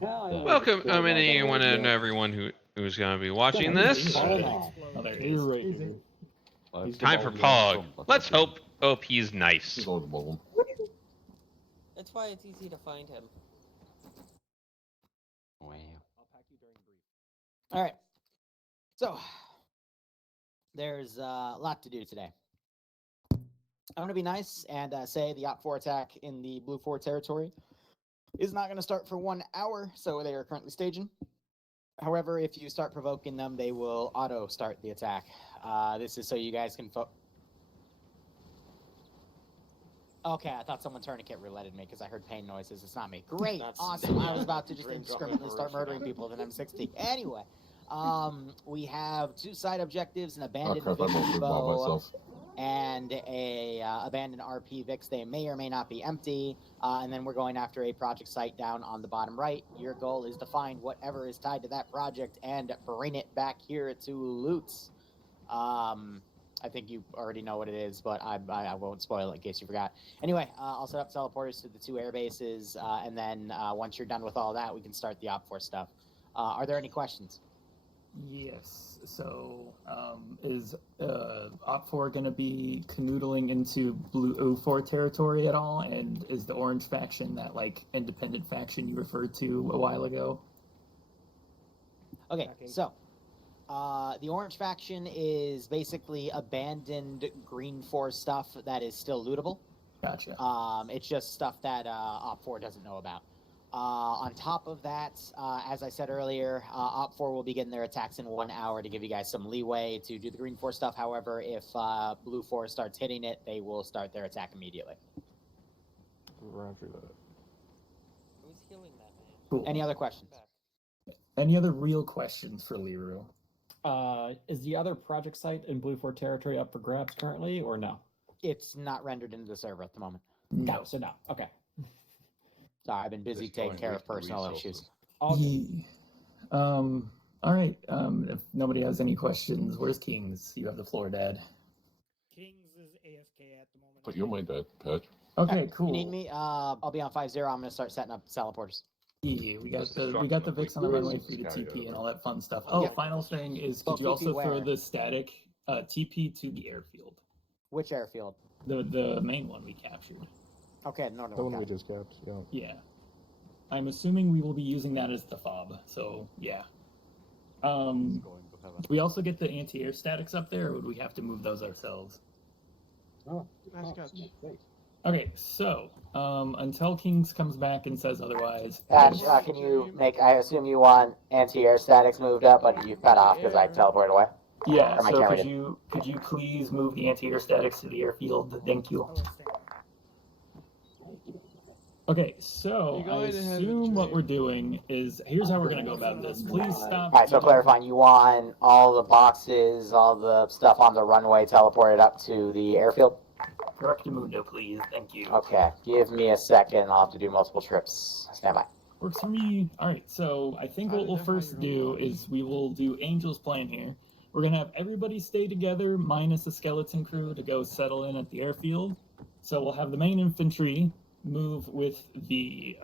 Welcome, anyone and everyone who's going to be watching this. Oh, there it is. Right here. Time for Pog. Let's hope OP's nice. That's why it's easy to find him. Wow. All right. So, there's a lot to do today. I'm going to be nice and say the Op 4 attack in the Blue 4 territory is not going to start for 1 hour, so they are currently staging. However, if you start provoking them, they will auto-start the attack. This is so you guys can... Okay, I thought someone tourniquet rouletted me because I heard pain noises. It's not me. Great, awesome. I was about to just indiscriminately start murdering people with an M60. Anyway, we have 2 side objectives, an abandoned Vivo and a abandoned RP Vix. They may or may not be empty, and then we're going after a project site down on the bottom right. Your goal is to find whatever is tied to that project and bring it back here to loot. I think you already know what it is, but I won't spoil it in case you forgot. Anyway, I'll set up teleporters to the 2 air bases, and then once you're done with all that, we can start the Op 4 stuff. Are there any questions? Yes. So, is Op 4 going to be canoodling into Blue 4 territory at all? And is the Orange faction that, like, independent faction you referred to a while ago? Okay, so the Orange faction is basically abandoned Green 4 stuff that is still lootable. Gotcha. It's just stuff that Op 4 doesn't know about. On top of that, as I said earlier, Op 4 will be getting their attacks in 1 hour to give you guys some leeway to do the Green 4 stuff. However, if Blue 4 starts hitting it, they will start their attack immediately. Roger that. Who's healing that man? Cool. Any other questions? Any other real questions for Liru? Is the other project site in Blue 4 territory up for grabs currently, or no? It's not rendered into the server at the moment. No, so no. Okay. Sorry, I've been busy taking care of personal issues. All right. If nobody has any questions, where's Kings? You have the floor, Dad. Kings is AFK at the moment. But you're my dad, Patch. Okay, cool. You need me? I'll be on 5-0. I'm gonna start setting up teleporters. Yeah, we got the Vix on the runway for you to TP and all that fun stuff. Oh, final thing is, could you also throw the static TP to the airfield? Which airfield? The main one we captured. Okay, northern The one one. we just capped, yeah. Yeah. I'm assuming we will be using that as the fob, so yeah. We also get the anti-air statics up there, or would we have to move those ourselves? Nice catch. Okay, so until Kings comes back and says otherwise. Patch, can you make? I assume you want anti-air statics moved up, but you cut off because I teleported away. Yeah. Or my So camera could you please move the anti-air statics to the airfield? Thank you. Okay, so I assume what we're doing is, here's how we're going to go about this. Please stop. All right, so clarifying, you want all the boxes, all the stuff on the runway teleported up to the airfield? Correctamundo, please. Thank you. Okay, give me a second. I'll have to do multiple trips. Stand by. Works for me. All right, so I think what we'll first do is we will do Angel's plan here. We're going to have everybody stay together, minus the skeleton crew, to go settle in at the airfield. So we'll have the main infantry move with the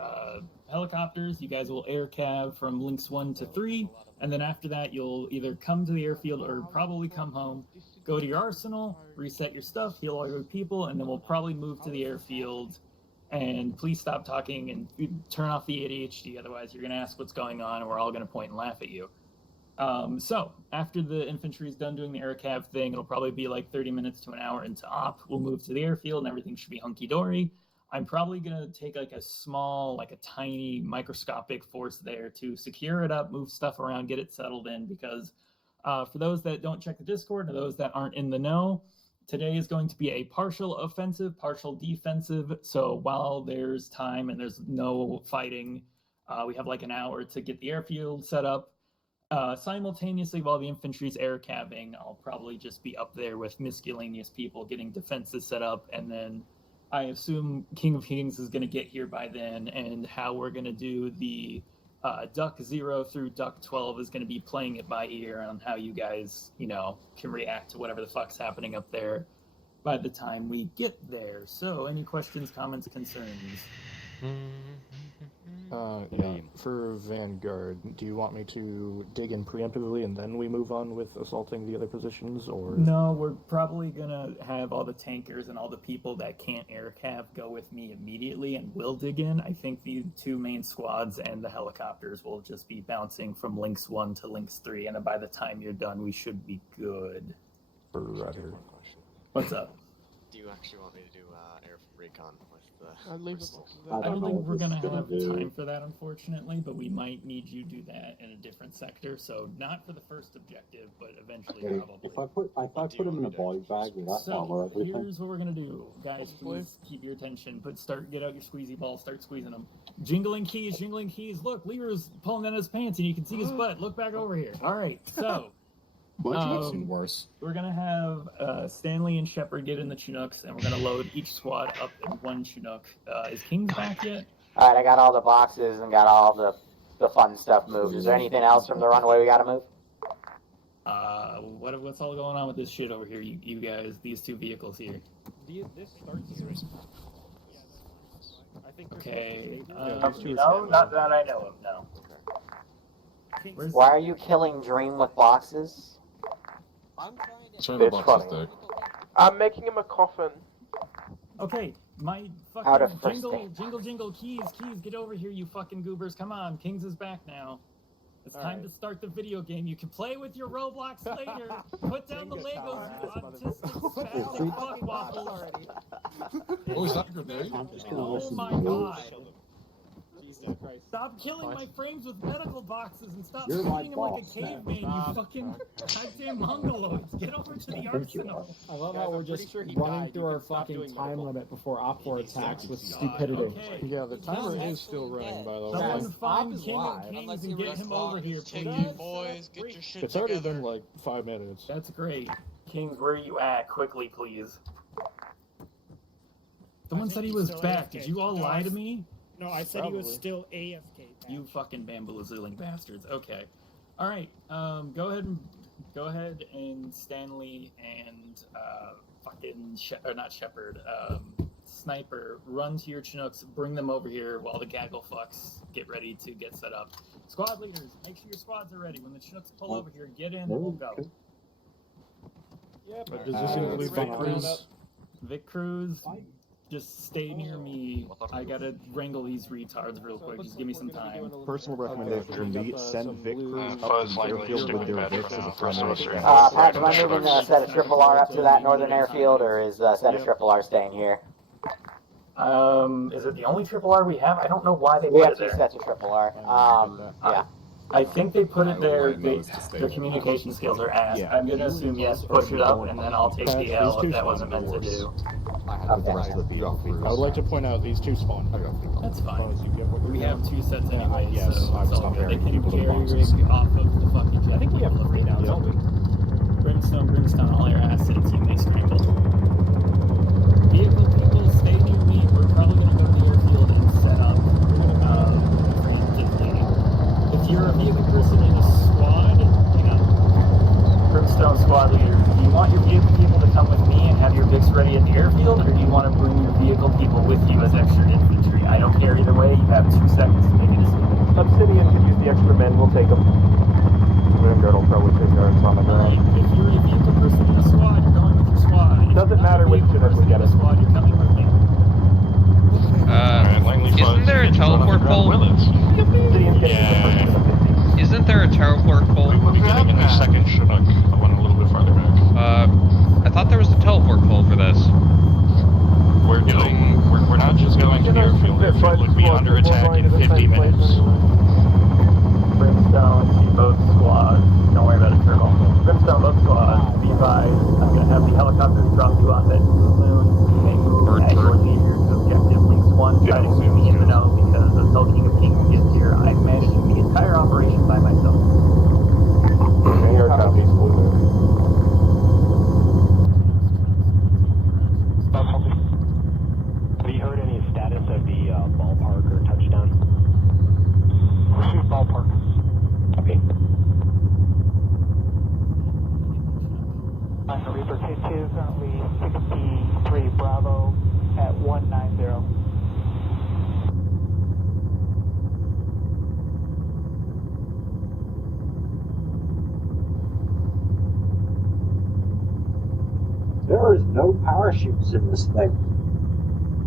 helicopters. You guys will air cav from links 1 to 3, and then after that you'll either come to the airfield or probably come home, go to your arsenal, reset your stuff, heal all your people, and then we'll probably move to the airfield. And please stop talking and turn off the ADHD, otherwise you're going to ask what's going on and we're all going to point and laugh at you. So after the infantry is done doing the air cav thing, it'll probably be like 30 minutes to an hour into op. We'll move to the airfield and everything should be hunky-dory. I'm probably going to take like a small, like a tiny microscopic force there to secure it up, move stuff around, get it settled in, because for those that don't check the Discord or those that aren't in the know, today is going to be a partial offensive, partial defensive. So while there's time and there's no fighting, we have like an hour to get the airfield set up. Simultaneously, while the infantry's air cabbing, I'll probably just be up there with miscellaneous people getting defenses set up, and then I assume King of Kings is going to get here by then, and how we're going to do the Duck 0 through Duck 12 is going to be playing it by ear on how you guys, can react to whatever the fuck's happening up there by the time we get there. So, any questions, comments, concerns? Yeah. For Vanguard, do you want me to dig in preemptively and then we move on with assaulting the other positions, or? No, we're probably gonna have all the tankers and all the people that can't air cav go with me immediately, and we'll dig in. I think the 2 main squads and the helicopters will just be bouncing from links 1 to links 3, and by the time you're done, we should be good. Brother. What's up? Do you actually want me to do air recon with the? I'd leave it. I don't think we're gonna have time for that, unfortunately, but we might need you to do that in a different sector. So not for the first objective, but eventually probably. If I put them in a body bag, will that cover everything? Here's what we're gonna do, guys. Please keep your attention. Get out your squeezy ball. Start squeezing them. Jingling keys. Look, Liru's pulling down his pants, and you can see his butt. Look back over here. All right, so. I've seen worse. We're gonna have Stanley and Shepard get in the Chinooks, and we're gonna load each squad up in 1 Chinook. Is King back yet? All right, I got all the boxes and got all the fun stuff moved. Is there anything else from the runway we gotta move? What's all going on with this shit over here, you guys? These 2 vehicles here. This starts here. I think. Okay. no, not that I know of. No. Why are you killing Dream with boxes? I'm trying to. Turn the boxes funny. deck. I'm making him a coffin. Okay, my Out of fucking first jingle, keys, get over here, you fucking goobers. Come on, Kings is back now. It's time to start the video game. You can play with your Roblox later. Put down the Legos, you autistic spastic fuck waffles. Oh, is that a grenade? Oh my god. Stop killing my frames with medical boxes and stop treating him like a caveman, you fucking goddamn mongoloids. Get over to the arsenal. I love how we're just running through our fucking time limit before Op4 attacks with stupidity. Okay. Yeah, the timer is still running, by the way. Someone find is King of live. Kings and get him over here, Take please. it, boys. Get your shit It's already together. been like 5 minutes. That's great. Kings, where are you at? Quickly, please. Someone said he was back. Did you all lie to me? No, I said he was still AFK. You fucking bamboozling bastards. Okay. All right. Go ahead and Stanley and not Shepard. Sniper, run to your Chinooks. Bring them over here while the gaggle fucks get ready to get set up. Squad leaders, make sure your squads are ready. When the Chinooks pull over here, get in and we'll go. Yep. Does this include Vic Cruz? Vic Cruz. Just stay near me. I gotta wrangle these retards real quick. Just give me some time. Personal recommendation from me, send Vic Cruz up Fuzz to the likely airfield to with be their bad Vics for as the a first primary semester. strength. Pat, am I moving a set of Triple R up to that northern airfield, or is set of Triple R staying here? Is it the only triple R we have? I don't know why they We put have it 2 there. sets of Triple R. Yeah. I think they put it there. knows to stay Their there. communication skills are ass. Yeah. I'm gonna assume yes, push it up, and then I'll take the L if that wasn't meant to do. With the rest of the I would like to point out these 2 spawn. That's fine. You get what We you're have 2 sets anyway, yes, so I it's was all good. They comparing can people to jerry boxes. rig off of the fucking jet. I think we have 3 now, don't we? Brimstone, all your assets, you may scramble. Vehicle people, stay near me. We're probably gonna go to the airfield and set up preemptively. If you're a vehicle person in a squad, hang on. Brimstone squad leader, do you want your vehicle people to come with me and have your Vics ready at the airfield, or do you want to bring your vehicle people with you as extra infantry? I don't care either way. You have 2 seconds to make a decision. Obsidian could use the extra men, we'll take them. Vanguard will probably take ours on the Alright, ground. if you're a vehicle person in a squad, you're going with your squad. If Doesn't you're not matter a which vehicle Chinook we person get in a it. squad, you're coming with me. Isn't there a teleport pole? Obsidian's getting Yeah. Isn't there a teleport pole? We'll be getting a new second Chinook. I went a little bit farther back. I thought there was a teleport pole for this. We're not just going to the airfield. Airfield would be under attack in 50 minutes. Brimstone, see both squads. Don't worry about it, Turtle. Brimstone, both squads. Be advised, I'm gonna have the helicopters drop you off at Blue Moon. You may move at your leisure to objective links 1. Try to keep me in the know because until King of Kings gets here, I'm managing the entire operation by myself. Vanguard copies, blue. Have you heard any status of the ballpark or touchdown? Shoot ballpark. Okay. On the Reaper K2, currently 63 Bravo at 190. is no parachutes in this thing.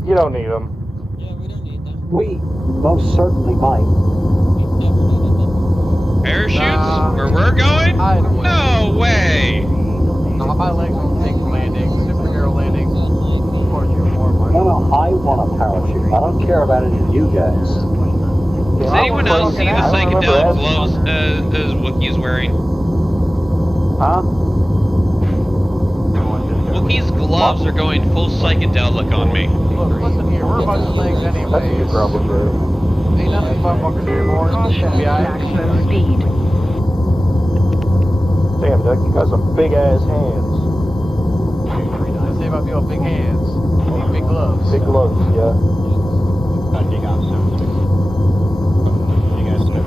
You don't need them. Yeah, we don't need them. We most certainly might. We've never needed them. Parachutes? Where we're going? No way! My legs won't take landing, superhero landing. Of course, you're more No, I want a parachute. I don't care about any of you guys. Does anyone else see the psychedelic gloves as Wookiee's wearing? Huh? Wookiee's gloves are going full psychedelic on me. Look, listen here, we're a bunch of legs anyways. That's your problem, bro. Ain't nothing motherfuckers here more. Maximum speed. Damn, Doug, you got some big ass hands. Let's say about people with big hands. Need big gloves. Big gloves, yeah. Dig up 76. You guys 72.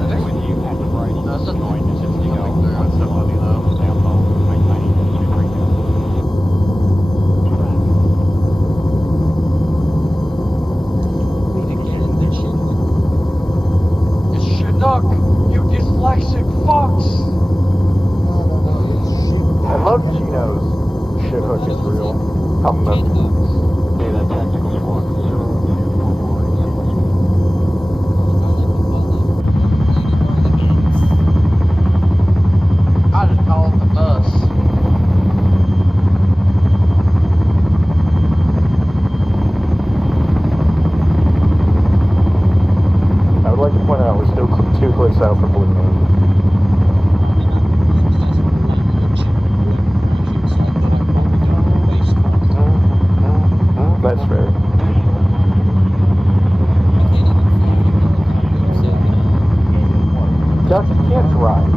I think with you at the right. No, it's just noise. It's just coming through on somebody though. Down low. I need to be right now. Chinook, you dyslexic fucks! I love Chinos. Shit hook is real. I'm Kid hooks. Okay, that tactical squad. 044. I just call it the bus. I would like to point out we're still 2 clicks out from Blue Moon. That's fair. Doug, you can't drive.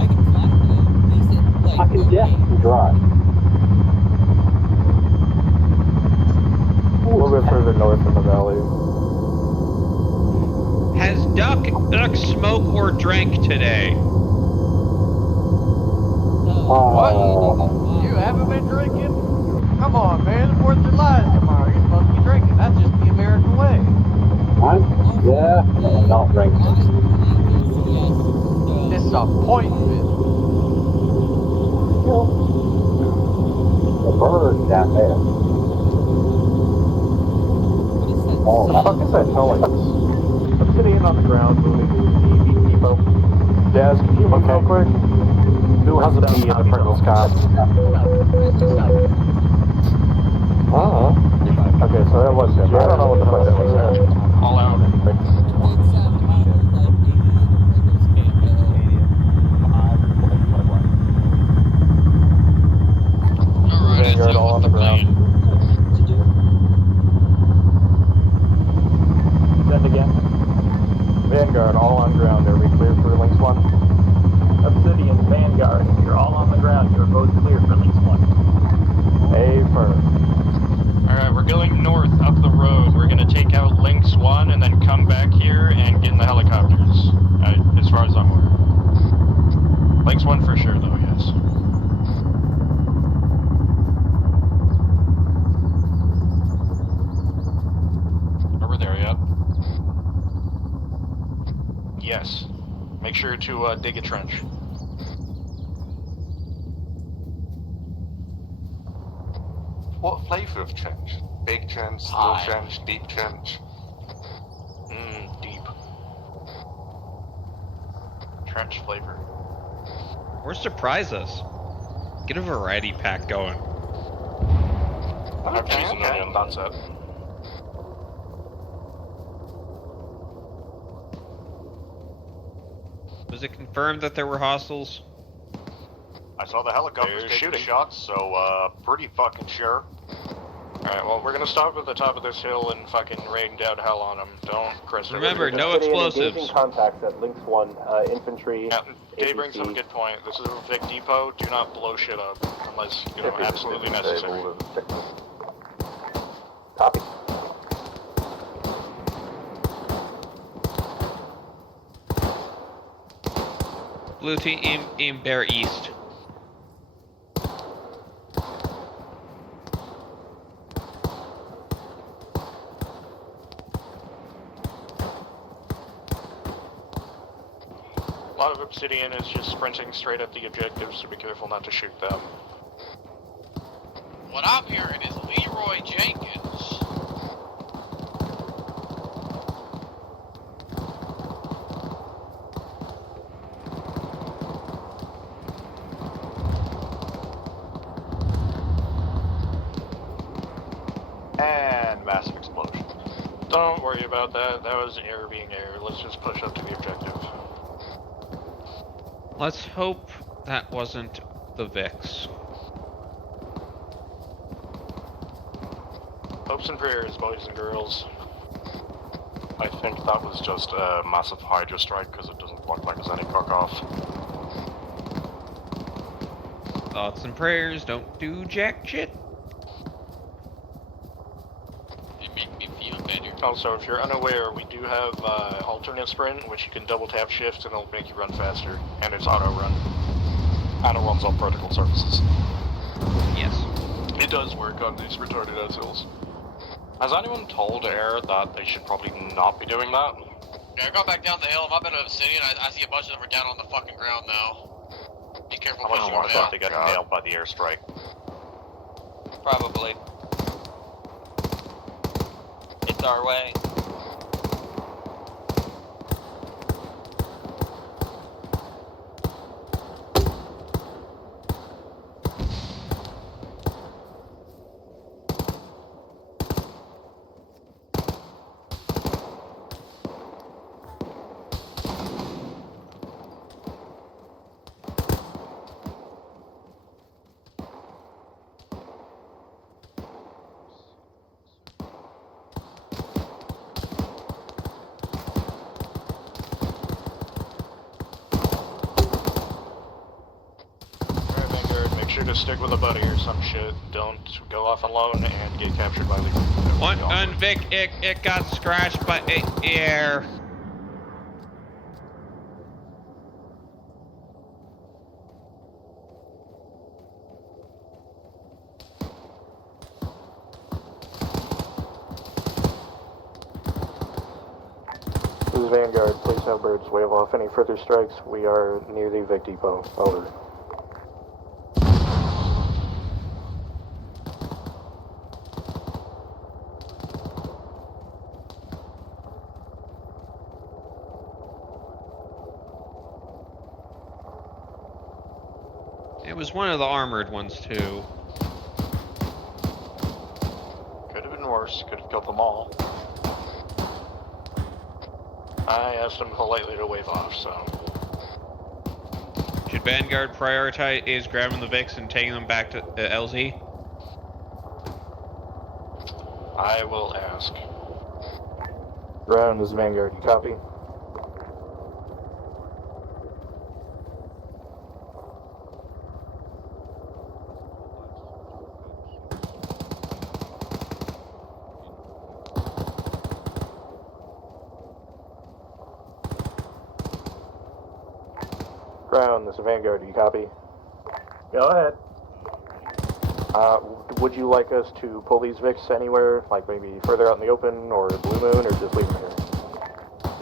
I can fly though. Is it like I can definitely drive. A little bit further north in the valley. Has Duck smoked or drank today? What? You haven't been drinking? Come on, man. The 4th of July is tomorrow. You're supposed to be drinking. That's just the American way. I'm definitely not drinking. Disappointment. The bird down there. What the fuck is that noise? I'm sitting on the ground moving to the EV depot. Daz, can you look real quick? Who has a pee in the Pringles cop? Okay, so that was him. I don't know what the fuck that was. All out. Vanguard all on the ground. Send again. Vanguard all on ground. Are we clear for Lynx 1? Obsidian, Vanguard, you're all on the ground. You're both clear for Lynx 1. Affirm. Alright, we're going north up the road. We're gonna take out Lynx 1 and then come back here and get in the helicopters. As far as I'm aware. Lynx 1 for sure though, yes. Are we there yet? Yes. Make sure to dig a trench. What flavour of trench? Big trench, small trench, deep trench? Deep. Trench flavor. Or surprise us. Get a variety pack going. I have cheese and onion, that's it. Was it confirmed that there were hostiles? I saw the helicopters shooting shots, so pretty fucking sure. Alright, well, we're gonna stop at the top of this hill and fucking rain down hell on them. Don't, Chris. Remember, no explosives. Contacts at Lynx 1, infantry. Yeah, Dave brings up a good point. This is a Vic Depot. Do not blow shit up unless, you know, absolutely necessary. Copy. Blue team, aim bear east. A lot of Obsidian is just sprinting straight at the objectives, so be careful not to shoot them. What I'm hearing is Leroy Jenkins. And massive explosion. Don't worry about that. That was air being air. Let's just push up to the objective. Let's hope that wasn't the VIX. Hopes and prayers, boys and girls. I think that was just a massive Hydra strike because it doesn't look like there's any cook off. Thoughts and prayers, don't do jack shit. You make me feel better. Also, if you're unaware, we do have alternate sprint, which you can double tap shift and it'll make you run faster. And it's auto run. And it runs on vertical surfaces. Yes. It does work on these retarded ass hills. Has anyone told Air that they should probably not be doing that? Yeah, I go back down the hill. If I'm in Obsidian, I see a bunch of them are down on the fucking ground now. Be careful How much pushing more them about down. to get nailed by the airstrike? Probably. It's our way. Alright, Vanguard, make sure to stick with a buddy or some shit. Don't go off alone and get captured by the group. One Vic, it got scratched by air. This is Vanguard. Please have birds wave off any further strikes. We are near the Vic Depot. Over. It was one of the armored ones too. Could have been worse. Could have killed them all. I asked him politely to wave off, so... Should Vanguard prioritize grabbing the VIX and taking them back to LZ? I will ask. Ground, this is Vanguard. You copy? Ground, this is Vanguard. Do you copy? Go ahead. Would you like us to pull these VICs anywhere, like maybe further out in the open or Blue Moon, or just leave them here?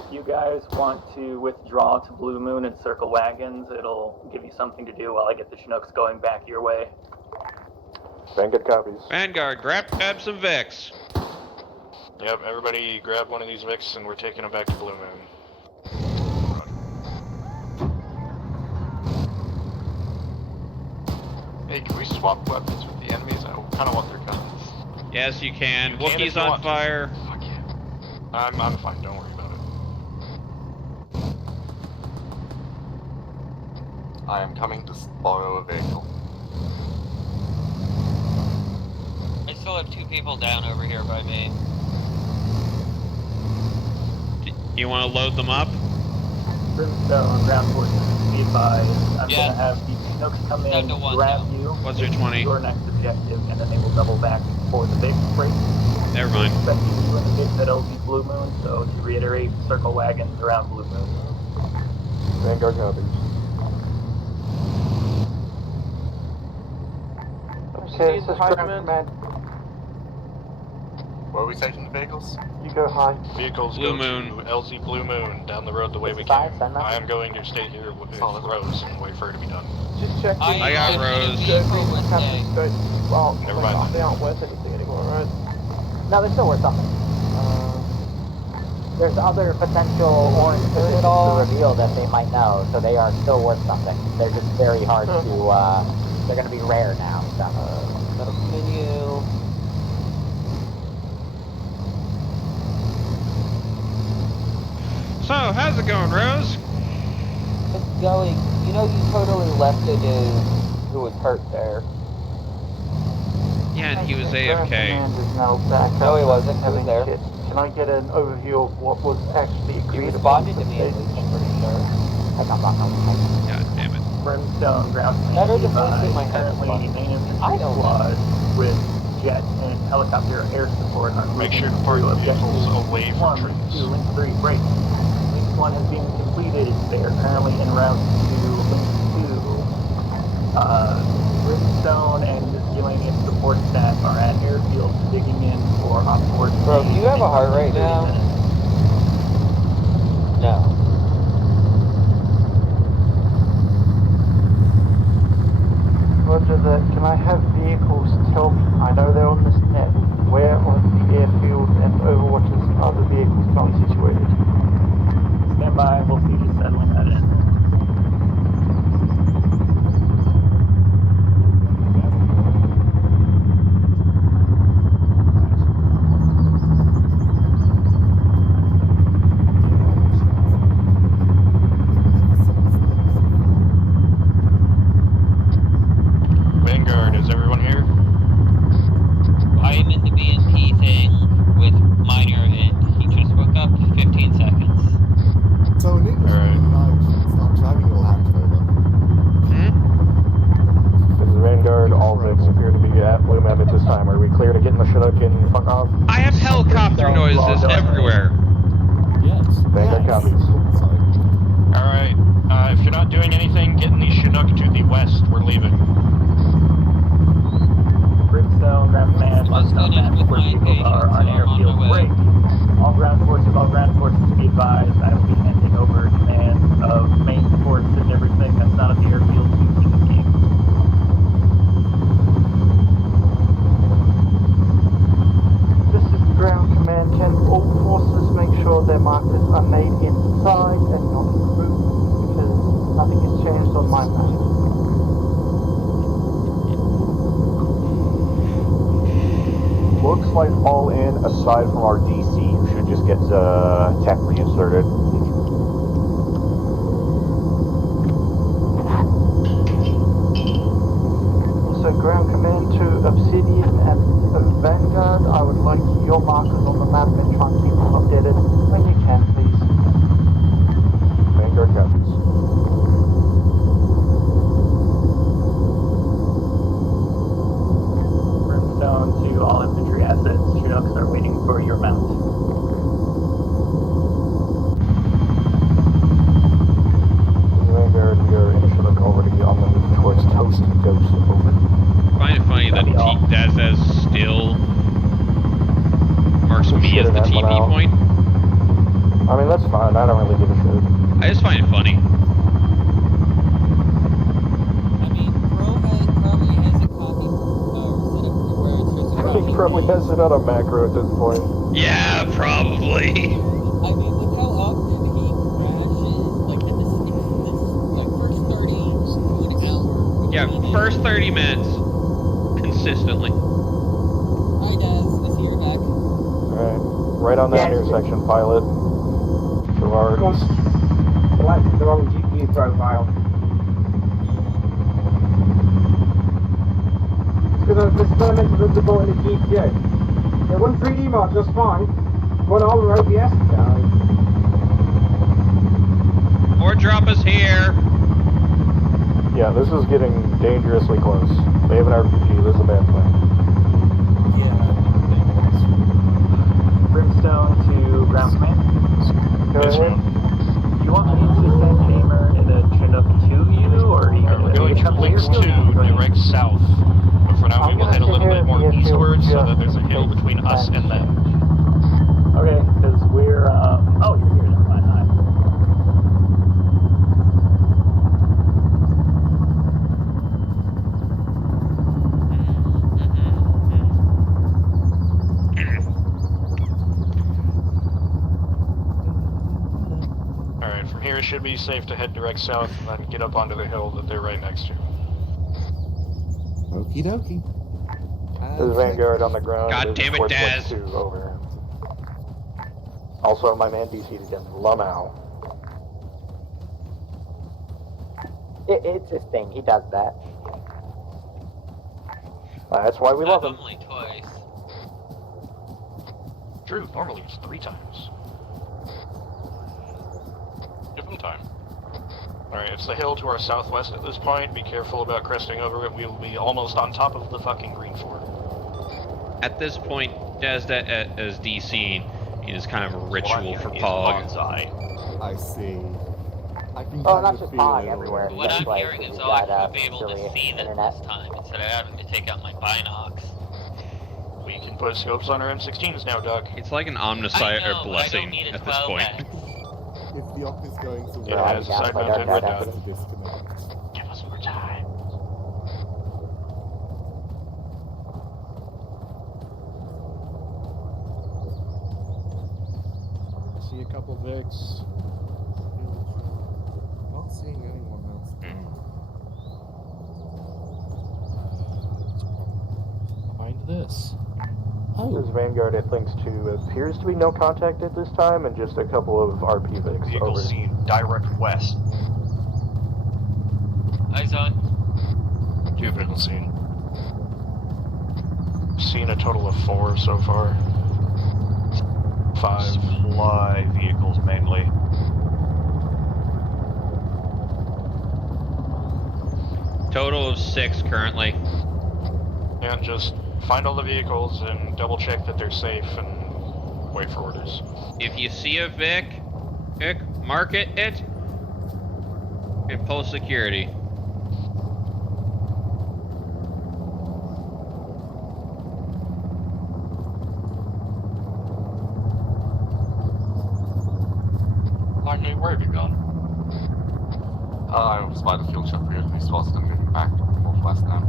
If you guys want to withdraw to Blue Moon and circle wagons, it'll give you something to do while I get the Chinooks going back your way. Vanguard copies. Vanguard, grab some VIX. Yep, everybody grab one of these VICs and we're taking them back to Blue Moon. Hey, can we swap weapons with the enemies? I kind of want their guns. Yes, you can. You can if Wookiee's you on want. fire. Fuck yeah. I'm fine, don't worry about it. I am coming to borrow a vehicle. I still have 2 people down over here by me. You want to load them up? Brimstone, ground forces, be advised. I'm Yeah. gonna have the Chinooks come in, Down to 1 grab now. you, What's your take 20? your next objective, and then they will double back for the big break. Never mind. Expecting you in the big at LZ Blue Moon, so to reiterate, circle wagons around Blue Moon. Vanguard copies. Okay, this is Command. Where are we taking the vehicles? You go high. Vehicles Blue go Moon. to LZ Blue Moon down the road the way we Five, came. send I message. am going to stay here with Rose and wait for her to be done. Just checking. I got Rose. Well, Never mind. they aren't worth anything anymore, right? No, they're still worth something. There's other potential orange positions to reveal that they might know, so they are still worth something. They're just very hard to, they're going to be rare now, so. Little menu. So, how's it going, Rose? It's going. You know, you totally left a dude who was hurt there. Yeah, and he was Ground AFK. command is now back No, up he wasn't. He was having there. shit. Can I get an overview of what was actually He agreed upon? responded to me, at least, I'm pretty sure. God damn it. Brimstone ground Better command than voice in my is head. currently main infantry I don't squad with jet and helicopter air support are Make moving sure to park through the vehicles objectives away Link from 1 trees. to Link 3 break. Link 1 has been completed. They are currently en route to Link 2. Brimstone and miscellaneous support staff are at airfield digging in for onboard. Bro, do you have a heart rate now? No. Roger that. Can I have vehicles tell me, I know they're on this net, where on the airfield and Overwatchers are the vehicles currently situated? Stand by, we'll see you settling that in. Vanguard, is everyone here? I am in the BNP thing with Minor, and he just woke up 15 seconds. So in English, start driving your Land Rover. This is Vanguard, all vehicles appear to be at Blue Map at this time. Are we clear to get in the Chinook and fuck off? I have helicopter noises everywhere. Yes. Vanguard copies. Alright, if you're not doing anything, get in the Chinook to the west. We're leaving. Brimstone, ground command, must not match where vehicles are on airfield break. All ground forces be advised. I will be handing over command of main force and everything that's not at the airfield to the team. This is ground command. Can all forces make sure their markers are made inside and not in the room? Because nothing has changed on my map. Looks like all in, aside from our DC, who should just get tech reinserted. Also, ground command to Obsidian and Vanguard, I would like your markers on the map and try and keep them updated when you can, please. Vanguard copies. Brimstone to all infantry assets. Chinooks are waiting for your mount. Vanguard, we are in Chinook already on the move towards Toast Ghost. Over. I find it funny that Dazaz still marks me as the TP point. I mean, that's fine. I don't really give a shit. I just find it funny. I mean, probably has a copy set up to where it's just a He probably has it on a macro at this point. Yeah, probably. I mean, look how often he crashes. Like, in this like, first 30 to an hour. Yeah, first 30 minutes. Consistently. Hi, Daz. I see you're back. Alright. Right on that intersection, pilot. To our east. Selected the wrong GPU profile. Because I was experimenting with the ball in the GPU. It won 3D mod just fine. Won all the OBS died. Or drop us here. Yeah, this is getting dangerously close. They have an RPG. This is a bad plan. Brimstone to ground command. Go ahead. You want me to send Hamer in a Chinook to you, or are you We're going to Links 2, direct south. But for now, we will head a little bit more eastward so that there's a hill between us and them. Okay, because we're, oh, you're here, never mind, hi. Alright, from here it should be safe to head direct south and then get up onto the hill that they're right next to. Okie dokie. This is Vanguard on the ground. God moving damn it, towards Daz. Link 2, over. Also, my man DC'd again. Lamau. It's his thing. He does that. That's why we love him. Only twice. True, normally it's 3 times. Give him time. Alright, it's the hill to our southwest at this point. Be careful about cresting over it. We will be almost on top of the fucking green fort. At this point, Daz as DC is kind of a ritual for Pog. I see. I can Oh, kind not of just feel Pog, it everywhere. already. What I'm Like, hearing is we've I'll actually got, be able to silly see this internet. this time instead of having to take out my binocs. We can put scopes on our M16s now, Doc. It's like an I omniscient know, or but I don't blessing need a at this 12 point. If the op is going to Yeah, work, it's a side mounted red dot. to disconnect. Give us more time. I see a couple Vics. Not seeing anyone else. Behind this. This is Vanguard at Links 2. Appears to be no contact at this time, and just a couple of RP Vics. Vehicle over. seen direct west. Eyes on. Two vehicle seen. Seen a total of 4 so far. 5. Supply vehicles mainly. Total of 6 currently. And just find all the vehicles and double check that they're safe and wait for orders. If you see a Vic, mark it, and post security. Martin, where have you gone? I was by the fuel truck weirdly spotted and moving back northwest now.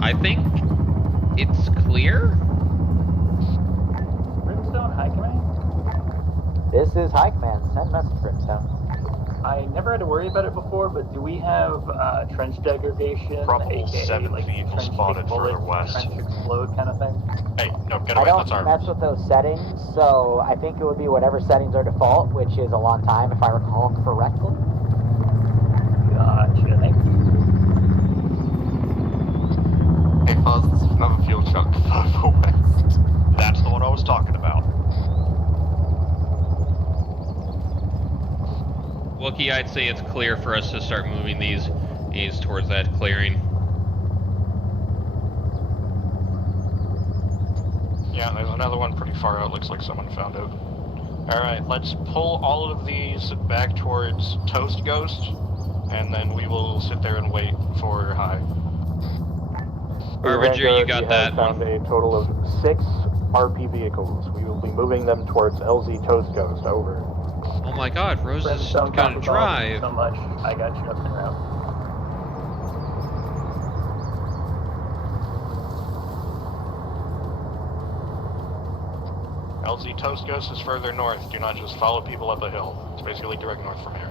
I think it's clear. Brimstone, High Command? This is High Command. Send message, Brimstone. I never had to worry about it before, but do we have trench degradation, Probable aka 7 like vehicles trench spotted bullets, further west. trench explode kind of thing? Hey, no, get I away, don't that's our... mess with those settings, so I think it would be whatever settings are default, which is a long time if I recall correctly. Gotcha, thank you. Hey, Fuzz, there's another fuel truck further west. That's the one I was talking about. Wookie, I'd say it's clear for us to start moving these towards that clearing. Yeah, there's another one pretty far out. Looks like someone found it. Alright, let's pull all of these back towards Toast Ghost, and then we will sit there and wait for High. Harbinger, you got we that have found a total of 6 RP vehicles. We will be moving them towards LZ Toast Ghost. Over. Oh my god, Rose is Brimstone, gonna Copper Ball, thank you drive. so much. I got you up and route. LZ Toast Ghost is further north. Do not just follow people up a hill. It's basically direct north from here.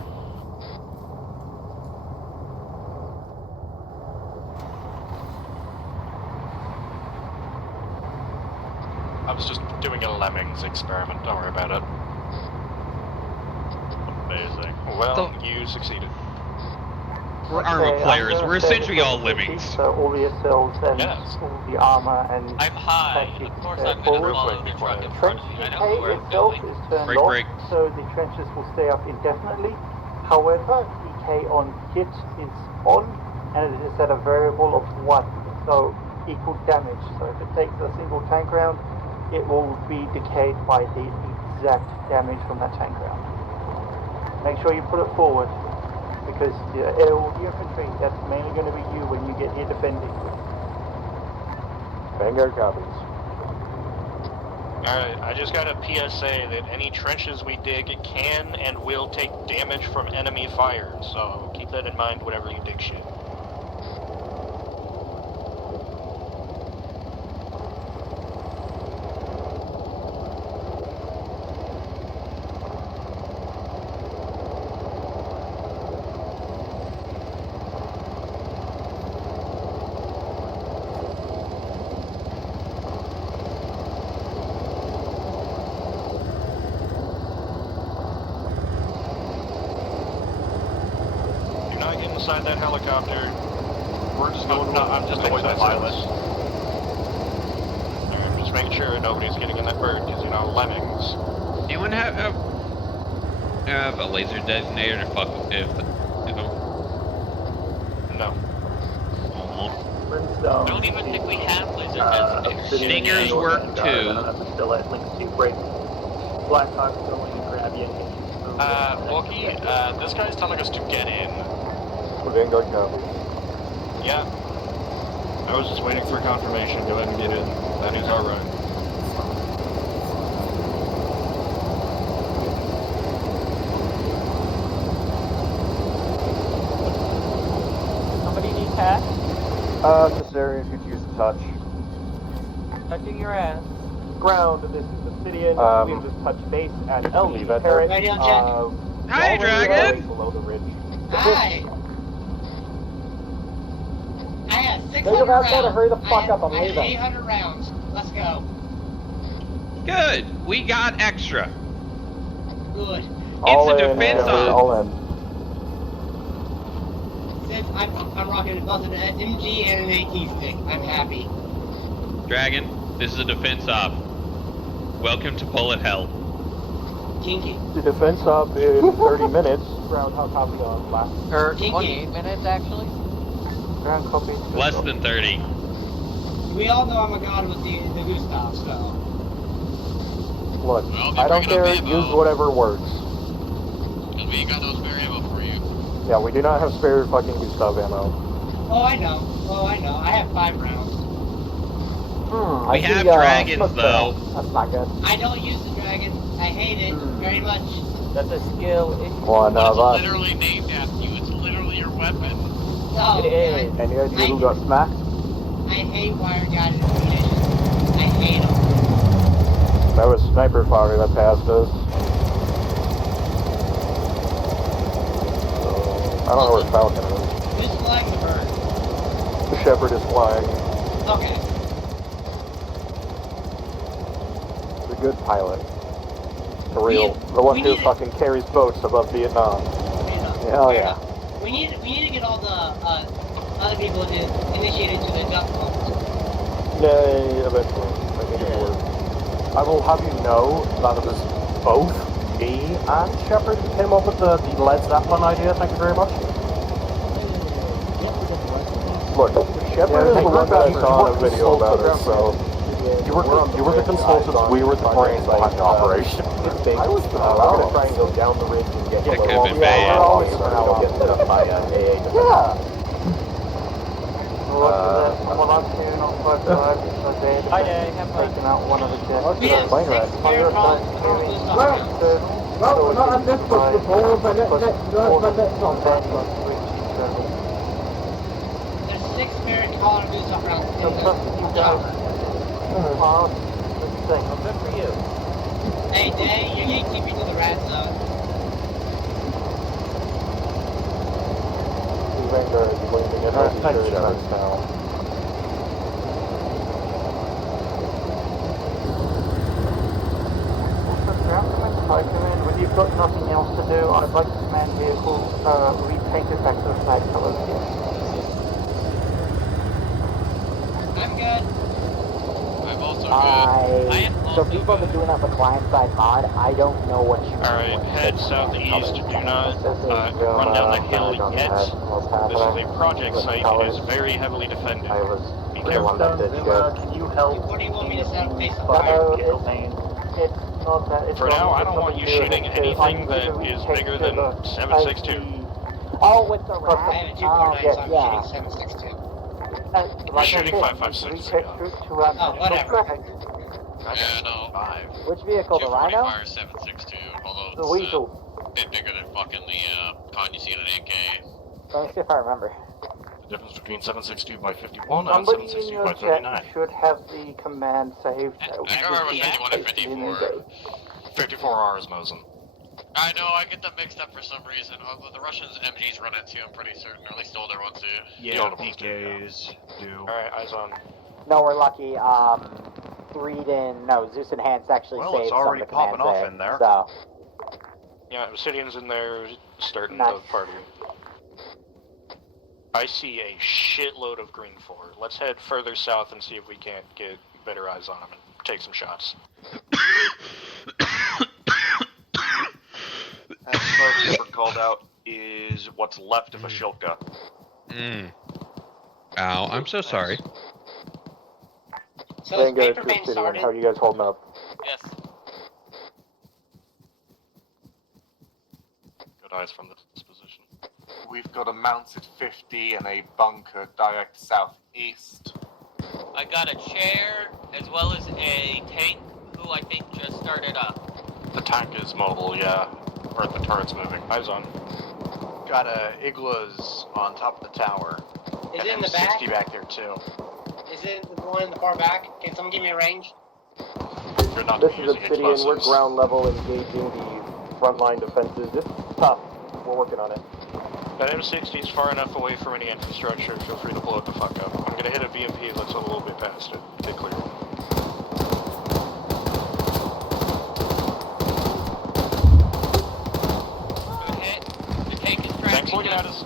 I was just doing a Lemmings experiment, don't worry about it. Amazing. Well, you succeeded. We're armor players. We're essentially all lemmings. So all the yourselves and Yes. all the armor and I'm high. tactics, Of course I'm forward. gonna follow the truck in Trench front of me. I DK know where I'm itself going. is turned Break, off, break. so the trenches will stay up indefinitely. However, DK on hit is on, and it is at a variable of 1, so equal damage. So if it takes a single tank round, it will be decayed by the exact damage from that tank round. Make sure you put it forward. because all the infantry, that's mainly going to be you when you get here defending. Vanguard copies. Alright, I just got a PSA that any trenches we dig can and will take damage from enemy fire, so keep that in mind whenever you dig shit. Inside that helicopter. We're just going no, I'm just avoid that pilot. I'm just making sure nobody's getting in that bird, because, you know, lemmings. Anyone have a laser designator to fuck if No. I don't even think we have laser designators. Stingers work too. Still at Link 2 break. Blackhawk's going to grab you. Wookie, this guy's telling us to get in. Vanguard copy. Yeah. I was just waiting for confirmation. Go ahead and get in. That is alright. Somebody need tack? This area could use a touch. Touching your ass. Ground, this is the Obsidian. We'll just touch base at leave it. Parrot. Radio check. Hi, Dragon! Below the ridge. Hi! I have 600 There you guys gotta rounds. hurry the fuck up, I'm I have leaving. 800 rounds. Let's go. Good. We got extra. Good. It's a defense all up. in. Since I'm rocking both an MG and an AT stick, I'm happy. Dragon, this is a defense op. Welcome to bullet hell. Kinky. The defense up in 30 minutes. Ground, how copy on last? Or Kinky. 28 minutes, actually. Ground copy. Less than 30. We all know I'm a god with the Gustav, so. Look, Well, I don't care, use whatever works. Because we ain't got no spare ammo for you. Yeah, we do not have spare fucking Gustav ammo. Oh, I know. I have 5 rounds. We have dragons, though. That's not good. I don't use the dragon. I hate it very much. That's a skill issue. One of It's us. literally named after you. It's literally your weapon. No, It is. Any idea who got smacked? I hate wire guided munitions. I hate them. That was sniper fire that passed us. I don't know where Falcon is. Who's flying the bird? The Shepherd is flying. Okay. The good pilot. The real. The one who fucking carries boats above Vietnam. Hell yeah. We need to get all the other people initiated to the duck pumps. Yay, eventually. I think it works. I will have you know that it was both me and Shepard who came up with the Led Zeppelin idea, thank you very much. Look, Shepard is the one that I saw in a video about it, so... You were the consultants, we were the brains behind the operation. I was gonna try and go down the ridge and get Yeah, we're Kevin always Bay. gonna get set up by AA. Yeah! Well, I'm hearing on 5-5, so they're Hi, Day. Have fun. taking out one of the jets. We have 6 spare calls. No, not at this point, the ball, but There's 6 spare call and Gustav rounds in the chopper. Let's see. Well, good for you. Hey, Day, you're getting TP to the rat zone. Vanguard is leaving it as carried out now. When you've got nothing else to do, I'd like to command vehicle repainted back to the flag colors. I'm good. I'm also good. I am also So people have been doing that for client-side mod. I don't know what you Alright, head southeast. Do not run down the hill yet. This is a project site. It is very heavily defended. Be careful. Can you help? What do you want me to set up face up? It's not that. It's For now, I don't want you shooting anything that is bigger than 762. Oh, with the rat? I have a 249, so I'm shooting 762. Like shooting I said, 556 recheck again. to run whatever. Yeah, no. Which vehicle, the Rhino? 245 762, although the it's Weasel. a bit bigger than fucking the con you see in an 8K. Let me see if I remember. The difference between 762 by 51 and Somebody in 762 your by chat 39. should have the command saved. I can't remember if it was 51 or 54. 54 hours, Mosin. I know, I get them mixed up for some reason. Although the Russians MGs run it too, I'm pretty certain, or at least older ones do. Yeah, PKs do. Alright, eyes on. No, we're lucky. Zeus and Hans actually Well, saved it's already some of the commands popping off there, in there. So. Yeah, Obsidian's in there starting Nice. the party. I see a shitload of green 4. Let's head further south and see if we can't get better eyes on them and take some shots. As Smoke Skipper called out, is what's left of a Shilka. Ow, I'm so sorry. So is paper paint started? How are you guys holding up? Yes. Good eyes from this position. We've got a mounted 50 and a bunker direct southeast. I got a chair as well as a tank who I think just started up. The tank is mobile, yeah. Or the turret's moving. Eyes on. Got Iglas on top of the tower. Is and it in the M60 back? back there too. Is it the one in the far back? Can someone give me a range? You're not This using is Obsidian. We're explosives. ground level engaging the frontline defenses. This is tough. We're working on it. That M60 is far enough away from any infrastructure. Feel free to blow it the fuck up. I'm gonna hit a BMP that's a little bit past it. Get clear. Good hit. The tank is tracking. Tank's looking at us.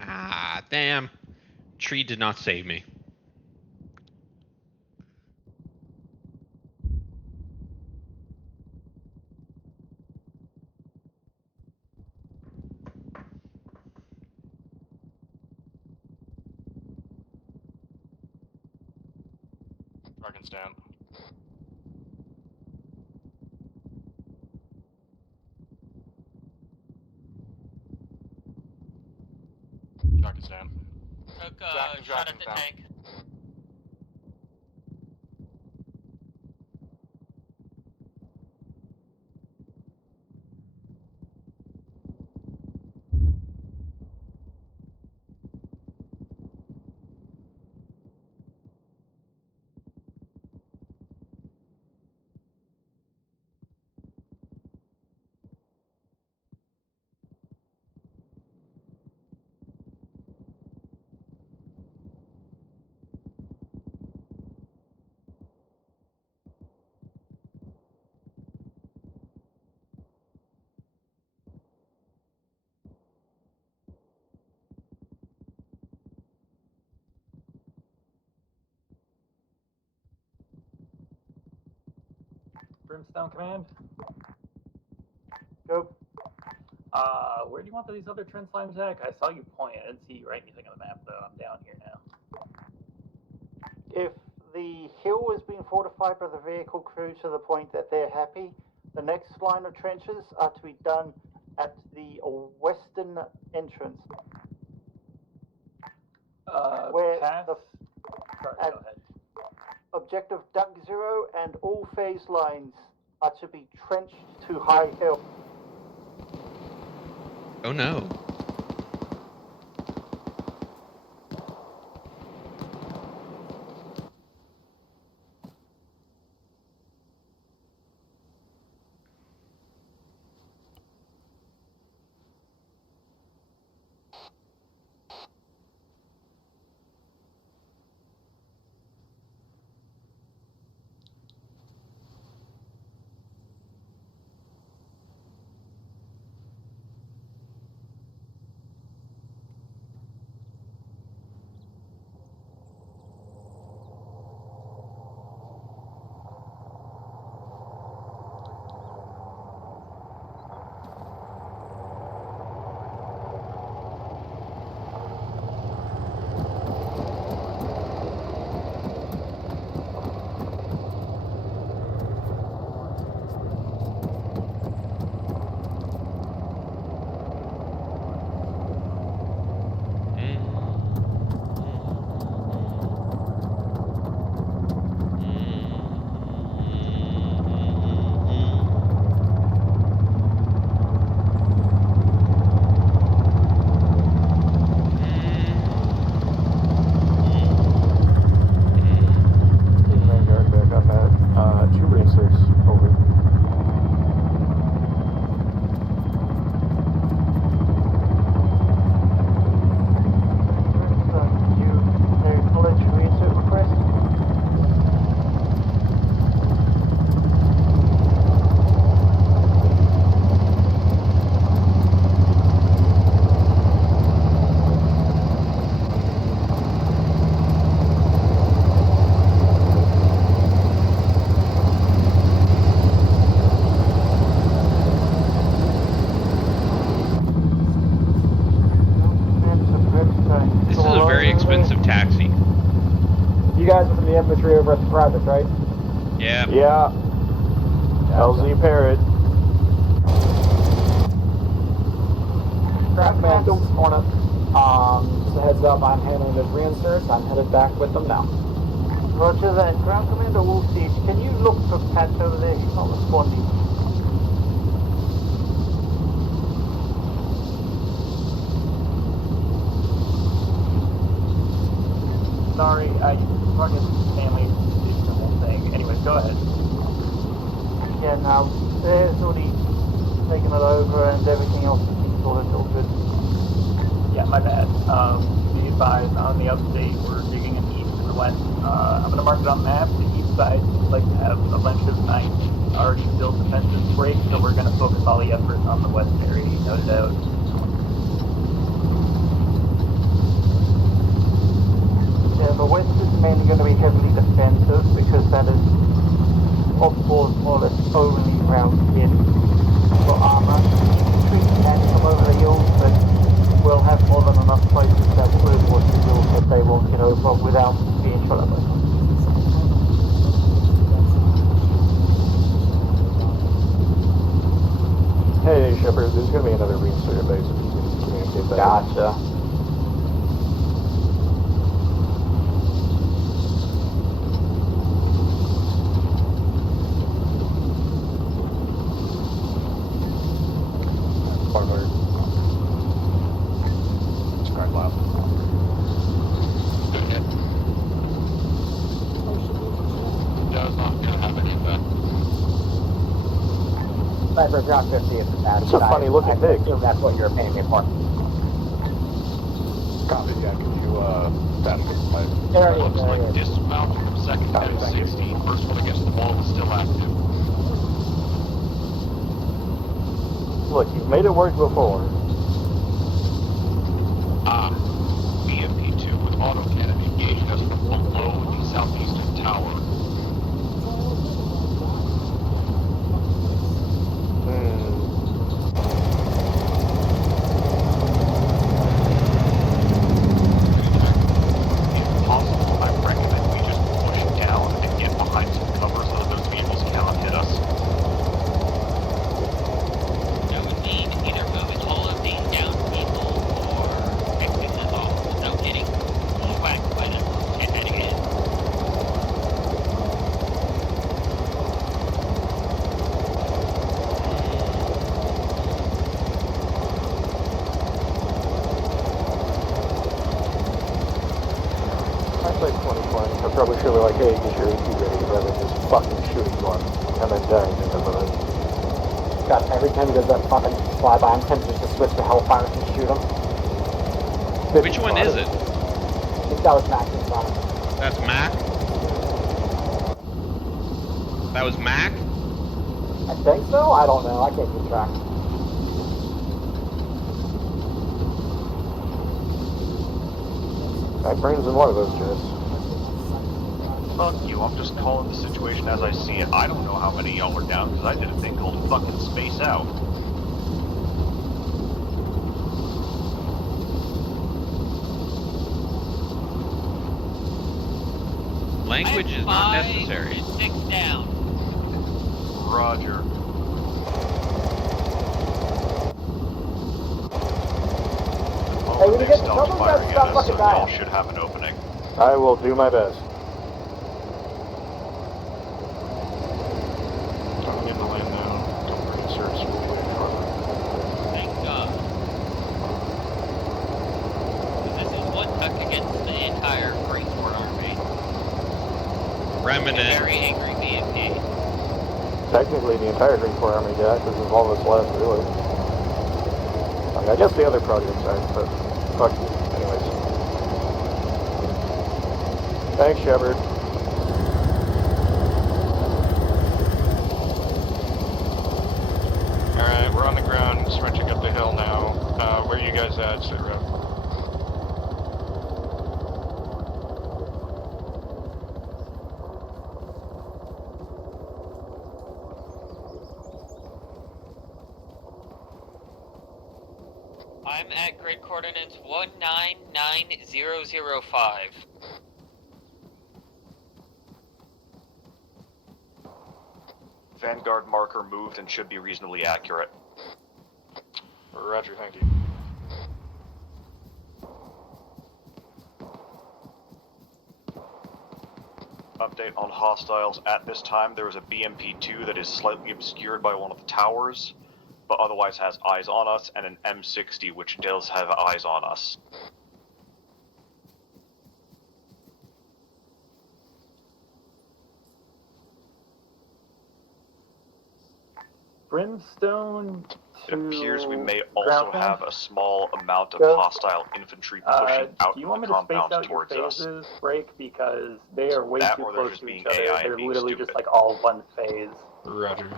Ah, damn. Tree did not save me. Dragon's down. Dragon's down. Took a shot at the tank. Brimstone Command. Go. Where do you want these other trend slimes, Zach? I saw you point. I didn't see you write anything on the map, though. I'm down here now. If the hill has been fortified by the vehicle crew to the point that they're happy, the next line of trenches are to be done at the western entrance. Where path? the Sorry, go ahead. objective Duck Zero and all phase lines are to be trenched to high hill. Oh no. You guys with the infantry over at the project, right? Yeah. Yeah. LZ Parrot. Ground command, this is Hornet. Just a heads up, I'm handling those reinserts. I'm headed back with them now. Roger that. Ground Commander Wolf Siege, can you look for Patch over there? He's not responding. Sorry, I fucking family is the whole thing. Anyways, go ahead. Yeah, now, there's already taken it over and everything else has been sorted, all good. Yeah, my bad. Be advised, on the update, we're digging in the east and the west. I'm going to mark it on the map. The east side seems like to have a bunch of nice, already built defenses break, so we're going to focus all the effort on the west area you noted out. Yeah, the west is mainly going to be heavily defensive because that is, of course, more or less only round in for armor. Infantry can come over the hills, but we'll have more than enough places that will watch the hills that they won't get over without being shot at by something. Hey, Shepard, there's going to be another reinsert base if you can communicate that. Gotcha. Cypher Ground 50 is attached. It's a funny looking pig. I assume that's what you're paying me for. Copy, yeah, could you, there it is, Looks there like it is. dismount from second down 60. First one against the wall is still active. Look, you've made it work before. BMP-2 with autocannon engaging us from below the southeastern tower. If possible, I recommend we just push down and get behind some cover so that those vehicles cannot hit us. That would mean either moving all of these down people or fixing them off without getting whacked by them heading in. I'd say 2020. I probably should be like, hey, get your AT ready rather than just fucking shooting one and then dying because of it. God, every time he does that fucking flyby, I'm tempted just to switch to Hellfire and shoot him. Which one is it? I think that was Mac this time. That's Mac? That was Mac? I think so? I don't know. I can't keep track. That brain's in one of those jets. Fuck you, I'm just calling the situation as I see it. I don't know how many y'all are down, because I did a thing called fucking space out. Language is not necessary. 6 down. Roger. Hey, when you get to trouble, you guys stop fucking Y'all dying. should have an opening. I will do my best. I'm in the lane now. Don't research. Thank God. This is one tuck against the entire Freight Port Army. Remnant. A very angry BMP. Technically, the entire Green Corps Army, yeah, because there's all that's left, really. I mean, I guess the other projects are, but fuck you. Anyways. Thanks, Shepard. Alright, we're on the ground, stretching up the hill now. Where are you guys at, sit rep? I'm at grid coordinates 199005. Vanguard marker moved and should be reasonably accurate. Roger, thank you. Update on hostiles. At this time, there is a BMP-2 that is slightly obscured by one of the towers, but otherwise has eyes on us, and an M60 which does have eyes on us. Brimstone. It appears we may ground also command? have a small amount of Go. hostile infantry pushing out Do you of want the me to space compound out your towards us. phases, Break? Because they are way That too or they're close just to being each other. AI and They're being literally stupid. just like all one phase. Roger.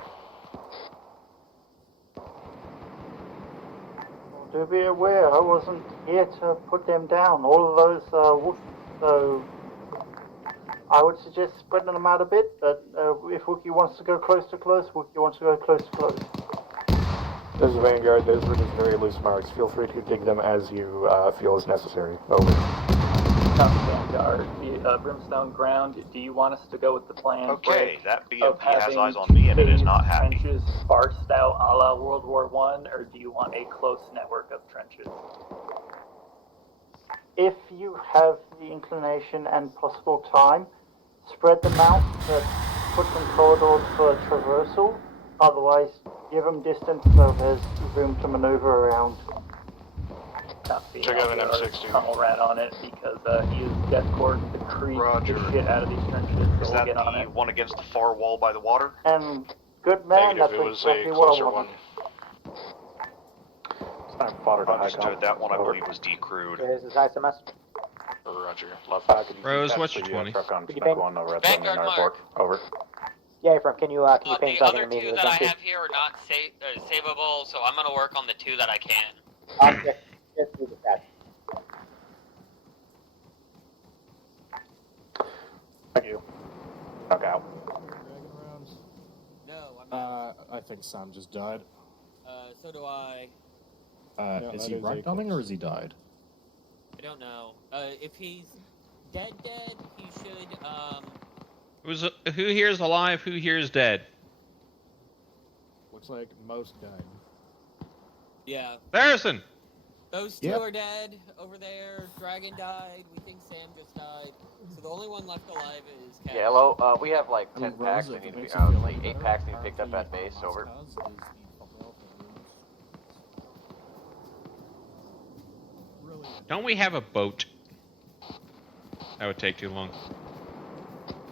Do be aware, I wasn't here to put them down. All of those wolf, so I would suggest spreading them out a bit. But if Wookie wants to go close to close, Wookie wants to go close to close. This is Vanguard. Those were just very loose marks. Feel free to dig them as you feel is necessary. Over. Vanguard, the Brimstone ground. Do you want us to go with the plan? Okay, Break, that of BMP has having eyes on me and it is phased not happy. Trenches sparsed out a la World War I, or do you want a close network of trenches? If you have the inclination and possible time, spread them out to put some corridors for traversal. Otherwise, give them distance so there's room to maneuver around. Check out an M60. Tunnel rat on it because he is death court to creep Roger. the shit out of these trenches. So Is we'll that get on the it. one against the far wall by the water? And good man, Negative, that's it was exactly a what I closer wanted. one. It's time fodder to high Understood. comp. That one I Over. believe was decrewed. This is ISMS. Roger. Love. Could you Rose, pass what's the your 20? truck on Could you Connect ping? 1 over at Vanguard the mark. airport? Over. Yeah, Efram, can you ping The so I other can two immediately that I empty? have here are not savable, so I'm gonna work on the two that I can. Just do the chat. Thank you. Knock out. No, I'm not. I think Sam just died. So do I. Is he ragdolling or is he died? I don't know. If he's dead, he should, Who here is alive? Who here is dead? Looks like most died. Yeah. Harrison! Those two are dead over there. Dragon died. We think Sam just died. So the only one left alive is Cat. Yeah, hello. We have like 10 packs Rose, that need to be, if it makes you feel like any 8 better, packs need to be picked up at apparently, base. Over. Moscow's is the football for rooms. Really? Don't we have a boat? That would take too long.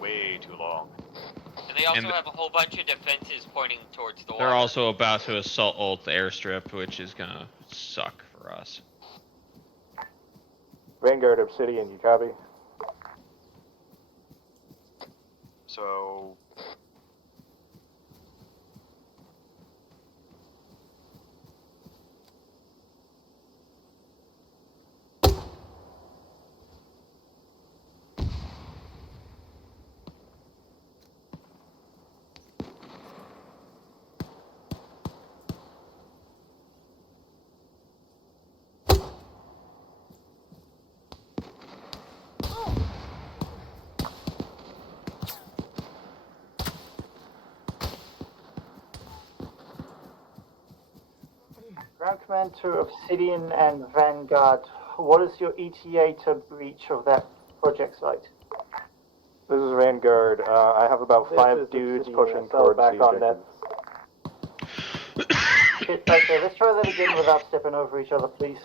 Way too long. And they also And have a whole bunch of defenses pointing towards the water. They're also about to assault the airstrip, which is gonna suck for us. Vanguard Obsidian, you copy? So... Ground Command to Obsidian and Vanguard. What is your ETA to breach of that project site? This is Vanguard. I have about 5 dudes pushing towards back the on objective. Shit, okay, let's try that again without stepping over each other, please.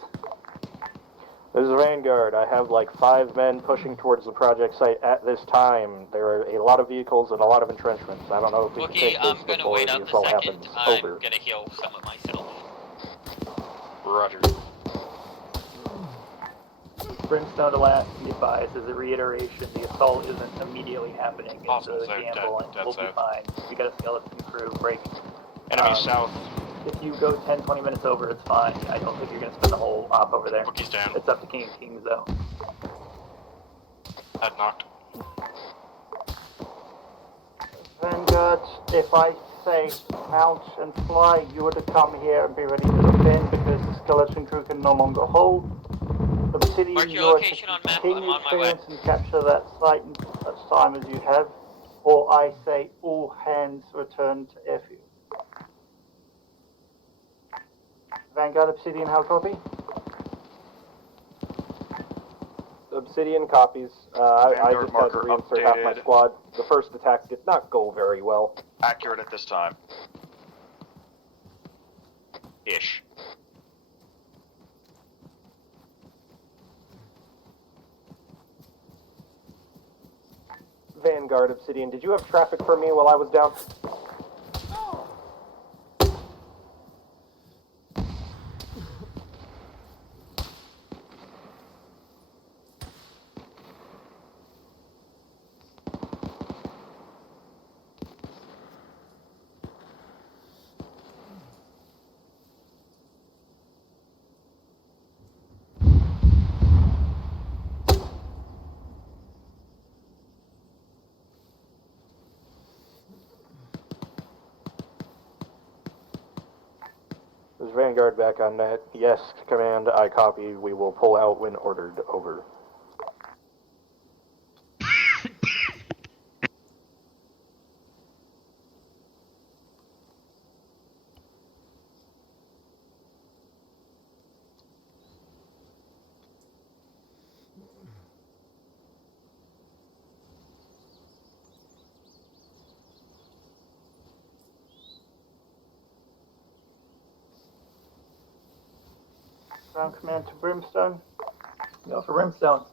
This is Vanguard. I have like 5 men pushing towards the project site at this time. There are a lot of vehicles and a lot of entrenchments. I don't know if we can Wookie, take this I'm gonna before wait the up a assault second. happens. I'm Over. gonna heal some of myself. Roger. Brimstone to last, be advised, as a reiteration, the assault isn't immediately happening. It's Awesome, a so gamble, and dead we'll be south. fine. We got a skeleton crew, break. Enemy south. If you go 10-20 minutes over, it's fine. I don't think you're going to spend the whole op over there. Wookie's down. It's up to King of Kings, though. Head knocked. Vanguard, if I say mount and fly, you are to come here and be ready to defend because the skeleton crew can no longer hold. Obsidian, Mark your you are to location on map. I'm continue on my way. clearance and capture that site in such time as you have. or I say all hands return to airfield. Vanguard Obsidian, how copy? Obsidian copies. I Vanguard just had to marker reinsert half my updated. squad. The first attack did not go very well. Accurate at this time. Ish. Vanguard Obsidian, did you have traffic for me while I was down? Is Vanguard back on net? Yes, command, I copy. We will pull out when ordered. Over. Ground command to Brimstone. Go for Brimstone.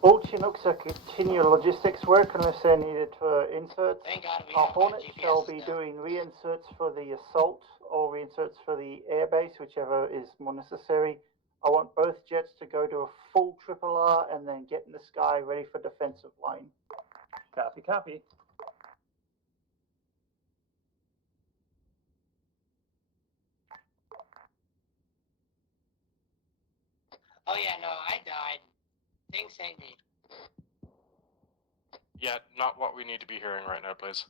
All Chinooks are continue logistics work unless they're needed for inserts. Thank God we Our have Hornet GPS shall be now. doing reinserts for the assault or reinserts for the airbase, whichever is more necessary. I want both jets to go to a full triple R and then get in the sky ready for defensive line. Copy, copy. Oh yeah, no, I died. Things hang me. Yeah, not what we need to be hearing right now, please.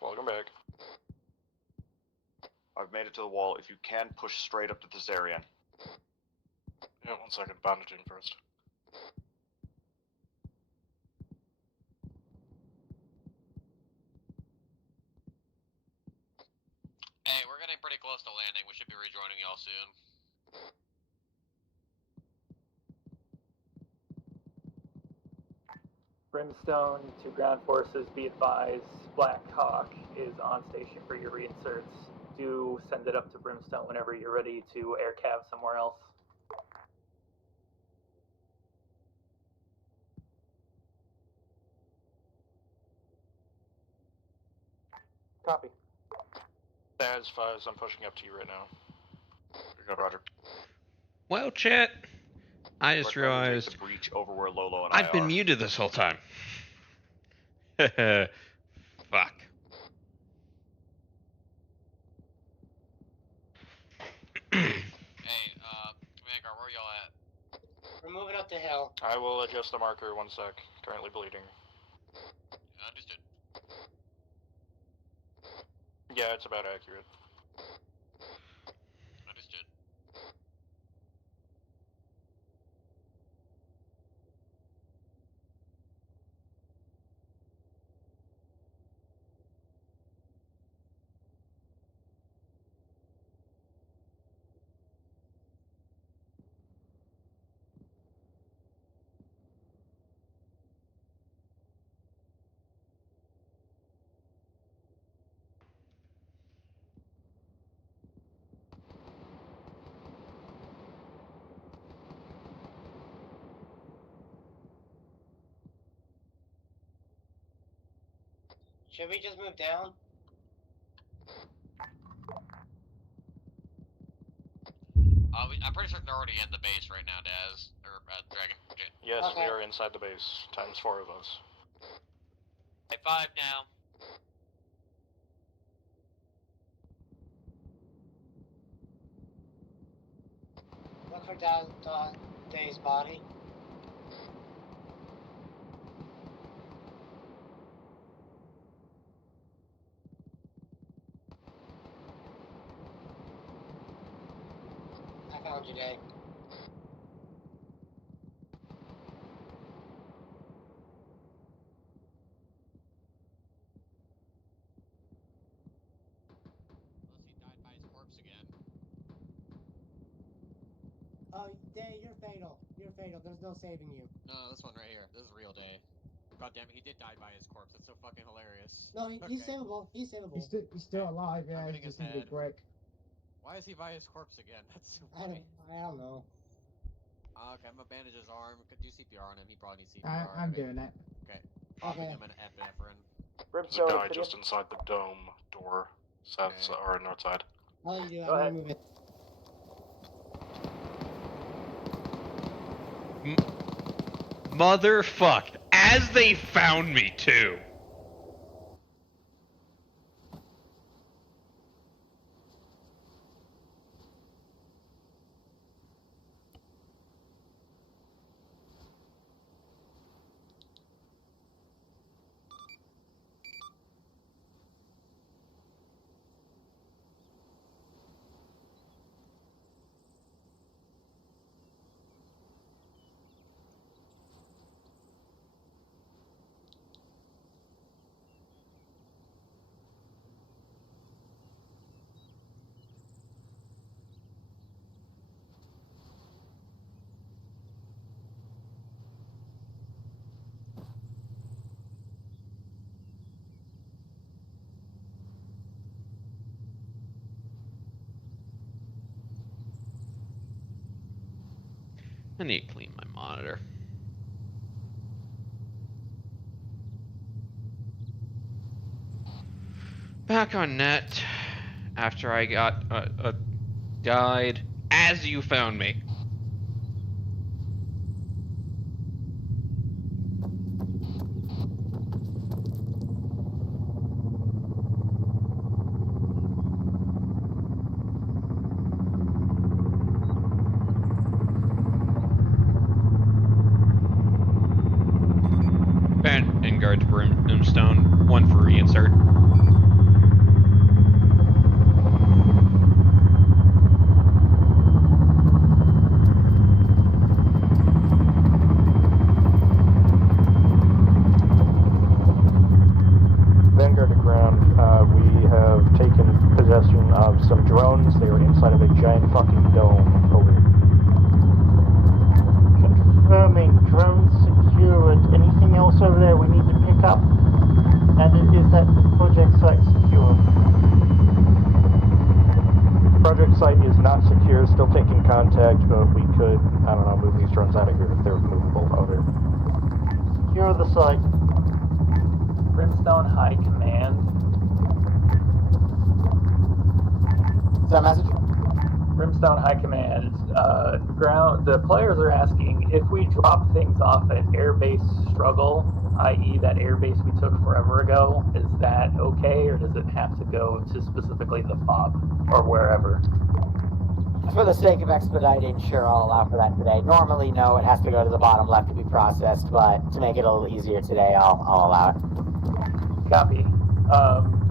Welcome back. I've made it to the wall. If you can, push straight up to Thesarian. Yeah, 1 second. Bandaging first. Hey, we're getting pretty close to landing. We should be rejoining y'all soon. Brimstone to ground forces, be advised, Black Hawk is on station for your reinserts. Do send it up to Brimstone whenever you're ready to air cav somewhere else. Copy. As far as I'm pushing up to you right now. Good, Roger. Well, chat, I just Recommend we take realized the breach over where Lolo and I've I been are. muted this whole time. Fuck. Hey, Vanguard, where y'all at? We're moving up the hill. I will adjust the marker 1 sec. Currently bleeding. Understood. Yeah, it's about accurate. Understood. Should we just move down? I'm pretty certain they're already in the base right now, Daz. Or, Dragon. Yes, Okay. we are inside the base. Times 4 of us. At 5 now. Look for Day's body. I found you, Day. Unless he died by his corpse again. Oh, Day, you're fatal. You're fatal. There's no saving you. No, this one right here. This is real Day. God damn it, he did die by his corpse. That's so fucking hilarious. No, he's savable. He's savable. He's still alive, yeah. I'm He's hitting just his need to head. break. Why is he by his corpse again? That's so I funny. don't know. Okay, I'm gonna bandage his arm. Do CPR on him. He probably needs CPR. I'm doing it. Okay. Popping Okay. him an epinephrine. There's a guy just inside the dome door, south or north side. I'll let you do it. Go I'm ahead. gonna move it. Motherfuck. As they found me, too. I need to clean my monitor. Back on net after I got died as you found me. Vanguard to Brimstone, 1 for reinsert. Vanguard to ground. We have taken possession of some drones. They were inside of a giant fucking dome. Over. Confirming, drone secured. Anything else over there we need to pick up? And is that the project site secure? Project site is not secure, still taking contact, but we could, I don't know, move these drones out of here if they're movable over. Secure the site. Brimstone High Command. Is that a message? Brimstone High Command. The players are asking if we drop things off at Airbase Struggle, i.e. that airbase we took forever ago, is that okay, or does it have to go to specifically the FOB or wherever? For the sake of expediting, sure, I'll allow for that today. Normally, no, it has to go to the bottom left to be processed, but to make it a little easier today, I'll allow it. Copy.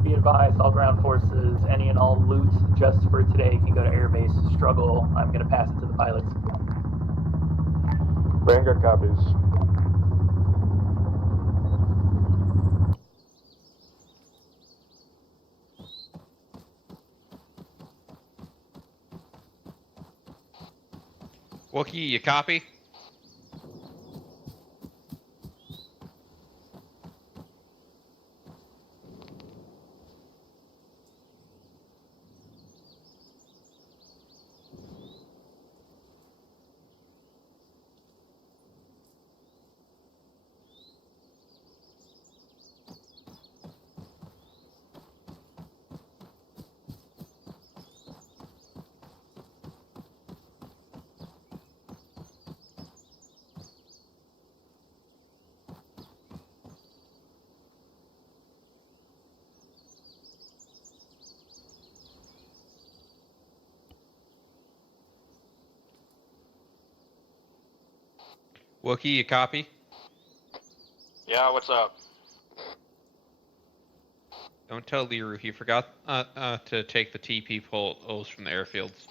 Be advised, all ground forces, any and all loot just for today can go to Airbase Struggle. I'm going to pass it to the pilots. Vanguard copies. Wookie, you copy? Wookie, you copy? Yeah, what's up? Don't tell liru he forgot to take the TP poles from the airfields.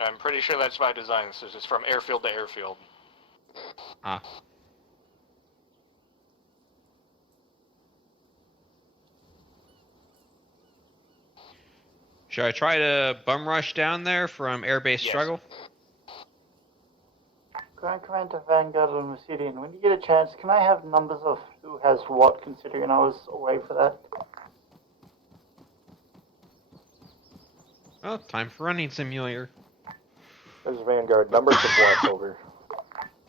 I'm pretty sure that's by design. This is from airfield to airfield. Ah. Should I try to bum rush down there from airbase struggle? Ground Commander Vanguard and Obsidian, when you get a chance, can I have numbers of who has what, considering I was away for that? Oh, time for running simulator. This is Vanguard. Numbers of what, over?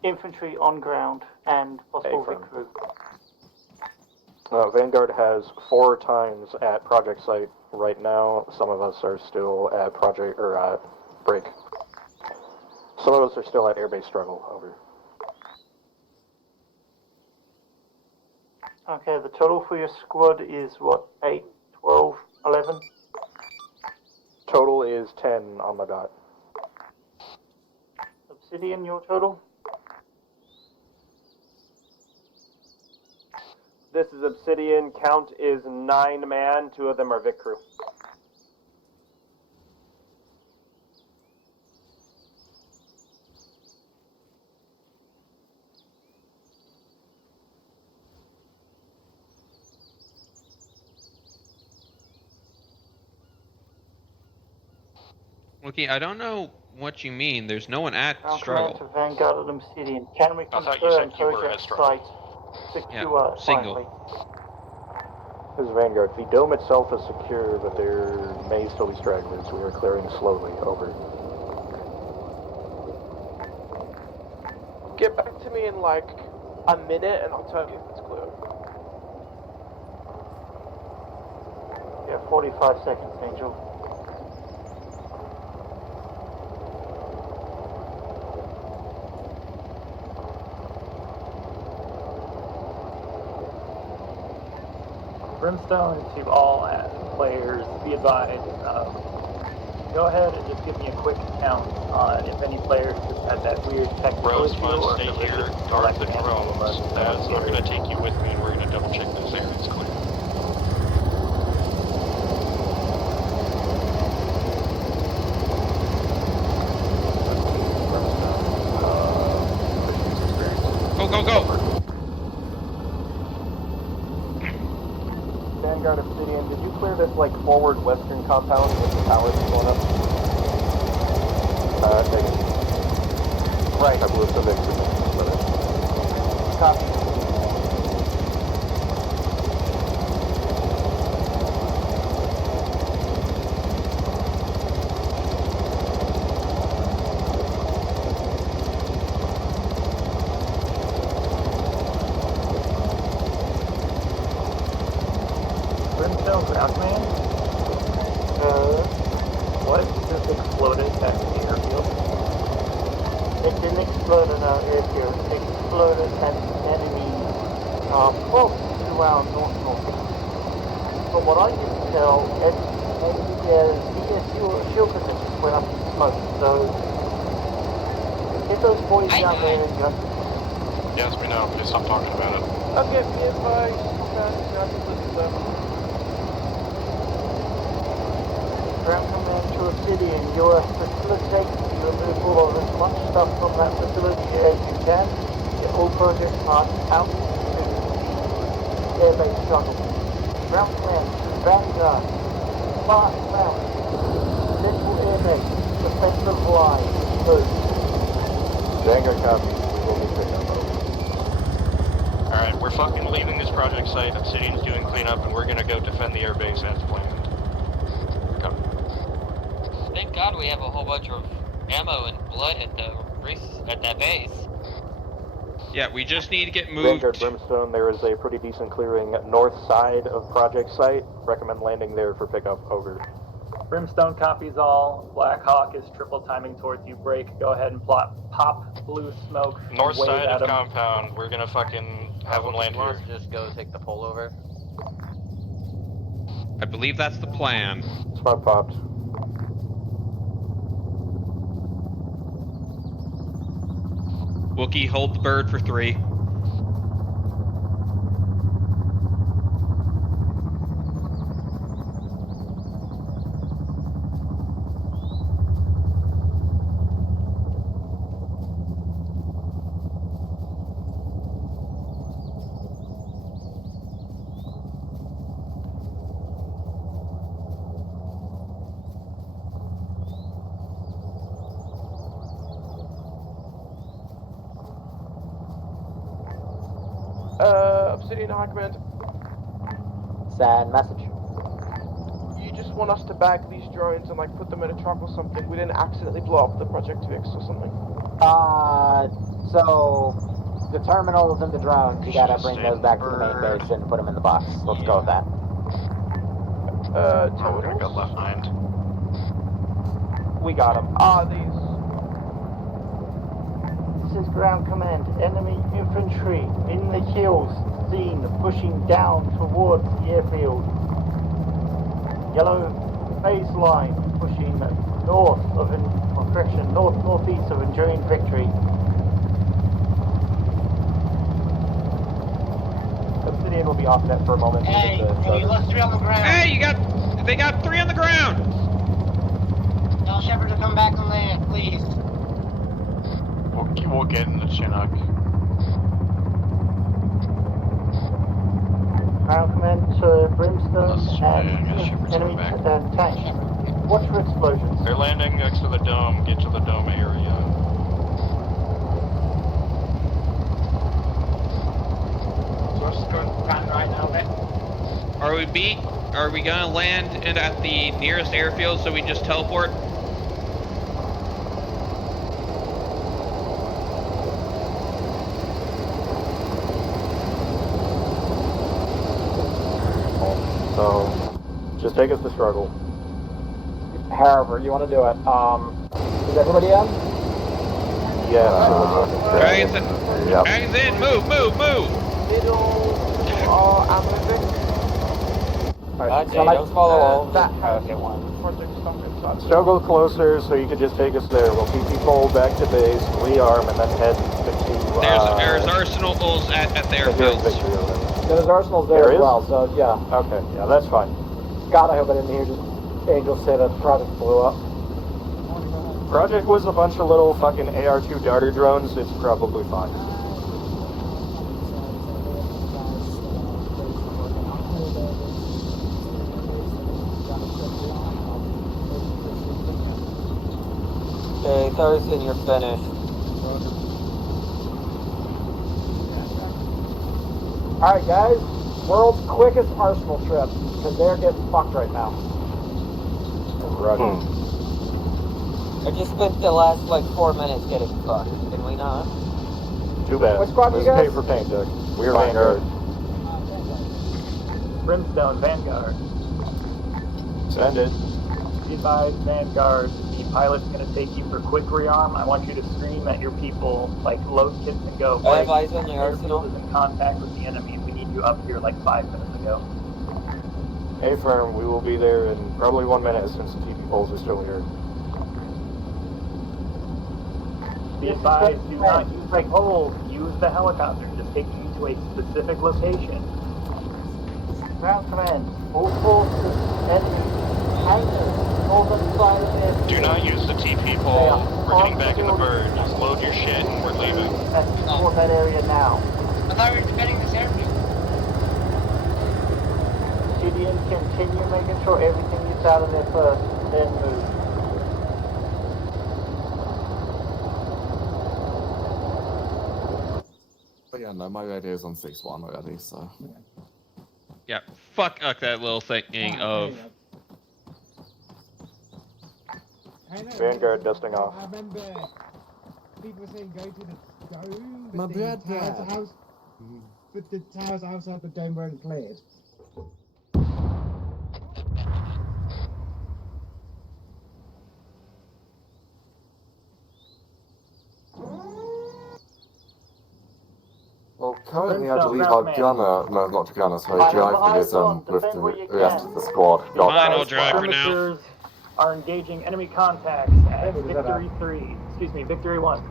Infantry on ground and possible Vic crew. Vanguard has 4 times at project site right now. Some of us are still at project, or break. Some of us are still at airbase struggle, over. Okay, the total for your squad is what, 8, 12, 11? Total is 10 on the dot. Obsidian, your total? This is Obsidian. Count is 9 man. 2 of them are Vic crew. Okay, I don't know what you mean. There's no one at struggle. To Vanguard and Obsidian. Can we I thought you said confirm you were at project struggle. site secure single. finally? This is Vanguard. The dome itself is secure, but there may still be stragglers. We are clearing slowly, over. Get back to me in like a minute and I'll tell you if it's clear. Yeah, 45 seconds, Angel. Brimstone, to all players, be advised, go ahead and just give me a quick count on if any players just had that weird technical issue or stay if it here, was just guard the selecting drones. I'm going to take you with me and we're going to double check this area is clear. Go, go, go! Vanguard Obsidian, did you clear this like forward western compound with the towers going up? Negative. Right. I blew some extra things with it. Copy. Brimstone, ground command? What just exploded at the airfield? It didn't explode in our airfield. It exploded at the enemy, close to our north. From what I can tell, the shield positions went up in smoke. So get those boys down there and go. Yes, we know. Please stop talking about it. Okay, be advised. Not to listen to them. Ground command to Obsidian, you're facilitating the removal of as much stuff from that facility as you can. Get all project parts out to airbase struggle. Ground command to Vanguard. Fast route. Central airbase. Defensive line. Move. Vanguard copy. We will be picking up. Alright, we're fucking leaving this project site. Obsidian's doing cleanup and we're going to go defend the airbase as planned. Thank God we have a whole bunch of ammo and blood at that base. Yeah, we just need to get moved. Vanguard Brimstone, there is a pretty decent clearing north side of project site. Recommend landing there for pickup, over. Brimstone copies all. Black Hawk is triple timing towards you. Break. Go ahead and pop blue smoke. North wave side at of 'em. compound. We're gonna fucking have them land here. Just go take the pole over. I believe that's the plan. Smoke popped. Wookie, hold the bird for 3. Obsidian High Command. Sad message. You just want us to bag these drones and like put them in a truck or something. We didn't accidentally blow up the Project Vix or something. So the terminals and the drones, you gotta bring those back to the main base and put them in the box. Let's go with that. I'm gonna go left behind. We got them. These. This is ground command. Enemy infantry in the hills seen pushing down towards the airfield. Yellow baseline pushing north of, northeast of Enduring Victory. Obsidian will be off net for a moment. Hey, you lost 3 on the ground. Hey, they got 3 on the ground. Tell Shepard to come back on land, please. We'll get in the Chinook. Ground command to Brimstone and enemy tank. Watch for explosions. They're landing next to the dome. Get to the dome area. Just going right now, mate. Are we gonna land at the nearest airfield so we just teleport? So, just take us to struggle. However you want to do it. Is everybody in? Yeah. Dragons in. Yep. Dragons in. Move. Middle. I'm moving. Alright, don't follow all. That has Project stuff inside. Struggle closer so you can just take us there. We'll keep people back to base, rearm, and then head to... There's arsenals at the airfields. Yeah, there's arsenals there as well, so yeah. Okay, yeah, that's fine. God, I hope I didn't hear just Angel say that the project blew up. Project was a bunch of little fucking AR-2 darter drones. It's probably fine. Okay, Thurston, you're finished. Alright guys, world's quickest arsenal trip, because they're getting fucked right now. Right. I just spent the last 4 minutes getting fucked. Can we not? Too bad. What squad This you is guys? pay for paint, Doug. We're Vanguard. Brimstone, Vanguard. Send it. Be advised, Vanguard, the pilot's going to take you for quick rearm. I want you to scream at your people, load kits and go. I have eyes on the airfield is in contact with the enemy. We need you up here 5 minutes ago. Hey, firm, we will be there in probably 1 minute since the TV poles are still here. Be advised, do not use the poles. Use the helicopter. Just taking you to a specific location. Ground command. All forces, enemy, tankers, northern side of the airfield. Do not use the TP pole. We're getting back in the bird. Just load your shit and we're leaving. And support that area now. I thought we were defending this airfield. Obsidian, continue making sure everything gets out of there first, then move. But yeah, no, my radio is on 6-1 already, so. Yeah, fuck up that little thing of... Vanguard dusting off. I remember people saying go to the dome, My but blood the towers, but the towers outside the dome weren't cleared. Well, currently I believe our gunner, no, not gunner, sorry, driver is with the rest of the squad. Fine, I'll drive for now. Are engaging enemy contacts at Victory 3. Excuse me, Victory 1.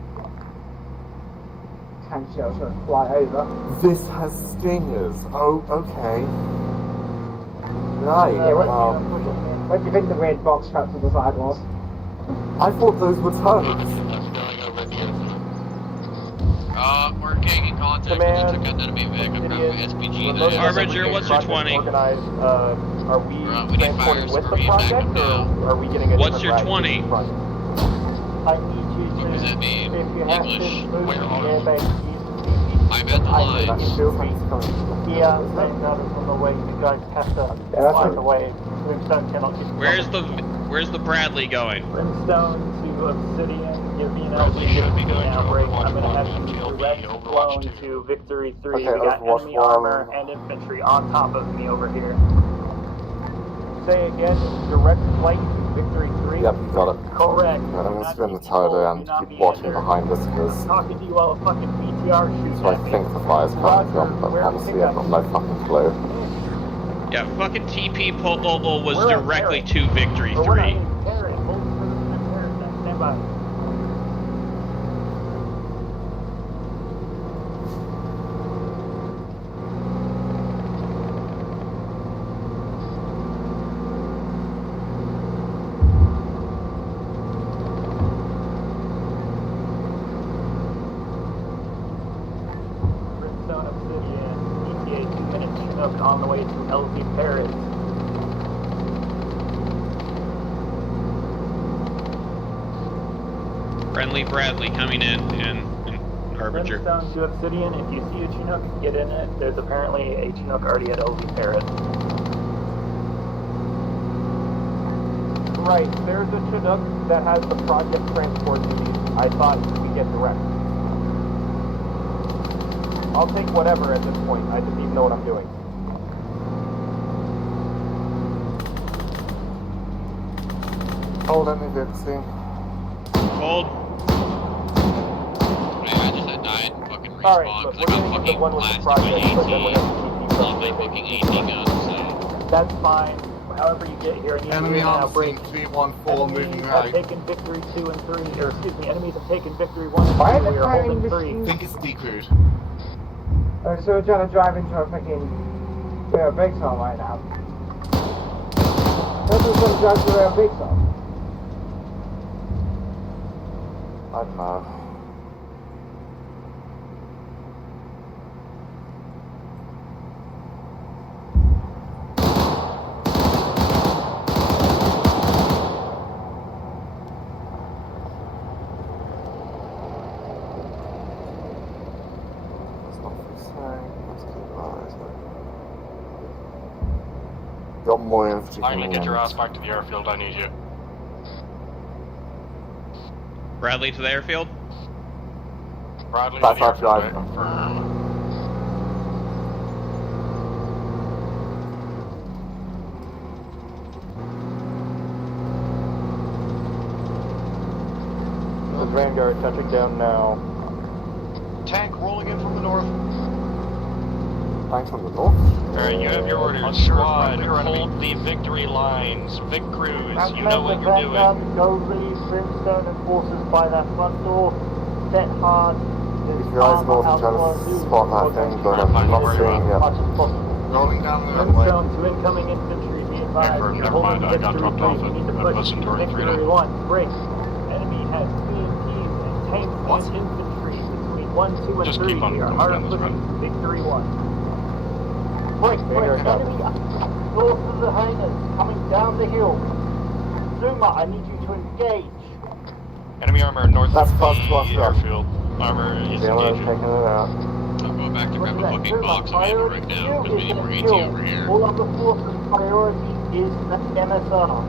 tank shelter and fly over. This has stingers. Oh, okay. Right. What do you think the weird box traps on the side was? I thought those were tugs. We're getting in contact with the took out enemy Vic. I'm grabbing SPG there. Harbinger, what's your 20? Organized, are we We need fire transporting with the support project, now. or are we getting a What's your different route 20? to the project? I need you to, What does that mean? if you have English. to move Where to are the you? airbase, I'm at the lines. yeah, same notice on the way. You guys have to find a way. Brimstone cannot get. Where's the Bradley going? Brimstone to Obsidian, give me an Bradley should be going to outbreak. Overwatch I'm gonna 1 have and you GLB direct Overwatch flown 2. to Victory 3. Okay, we got Overwatch enemy 1. armor and infantry on top of me over here. Say again, direct flight to Victory 3? Yep, you got it. Correct. Right, I'm gonna spin the tower and keep watching behind us because I'm talking to you while a fucking BTR shoots so I at me. think the fire's coming from, but honestly I've got no fucking clue. Yeah, fucking TP Pole was directly to Victory 3. Stand by. Brimstone Obsidian, ETA 2 minutes Chinook on the way to LZ Paris. Friendly Bradley coming in and Harbinger. Brimstone to Obsidian, if you see a Chinook, get in it. There's apparently a Chinook already at LZ Paris. Right, there's a Chinook that has the project transport duties. I thought we get direct. I'll take whatever at this point. I just need to know what I'm doing. Hold any Vixie. Hold. I just had died and fucking respawned Alright, look, because I we're got gonna get the fucking one with the blasted by project, but then we're AT. gonna keep On my fucking AT gun, so. That's fine. However you get here, I need Enemy to now arms break. seem to be 1-4 moving Enemies right. have taken Victory 2 and 3, or excuse me, enemies have taken Victory 1 and 2. Why are they We are firing holding machines? 3. I think it's decrewed. Oh, so we're trying to drive into a fucking where our brakes are right now. That's what's going to drive to where our brakes are. I don't know. Got more infantry Lightning, coming get in. your ass back to the airfield, I need you. Bradley to the airfield. Bradley That's to the our airfield, drive. confirm. The Vanguard touching down now. Tank rolling in from the north. Tanks from the north? Alright, you have your orders. Squad, hold the victory lines. Vic Cruz, you know what you're doing. Go relieve Brimstone and forces by that front door. Set hard. If you guys know to try to spot that thing, but I'm not seeing it. Rolling down the runway. Brimstone to incoming infantry, be advised. Never You're mind, holding I got Victory dropped 3. off You need to at push Pleasant Door 3 Victory now. 1. Break. Enemy has BMPs and tanks and infantry between 1, 2, and Just 3. keep on We are going hard down this pushing road. Victory 1. Break. Enemy north of the hangars, coming down the hill. Zuma, I need you to engage. Enemy armor north That's of close the to us, yeah. airfield. Armor is Zero engaging. taking it out. I'm going back to grab a fucking Zuma, box of ammo priority right to now because we you need more is AT an kill. over here. All other forces' priority is the MSR.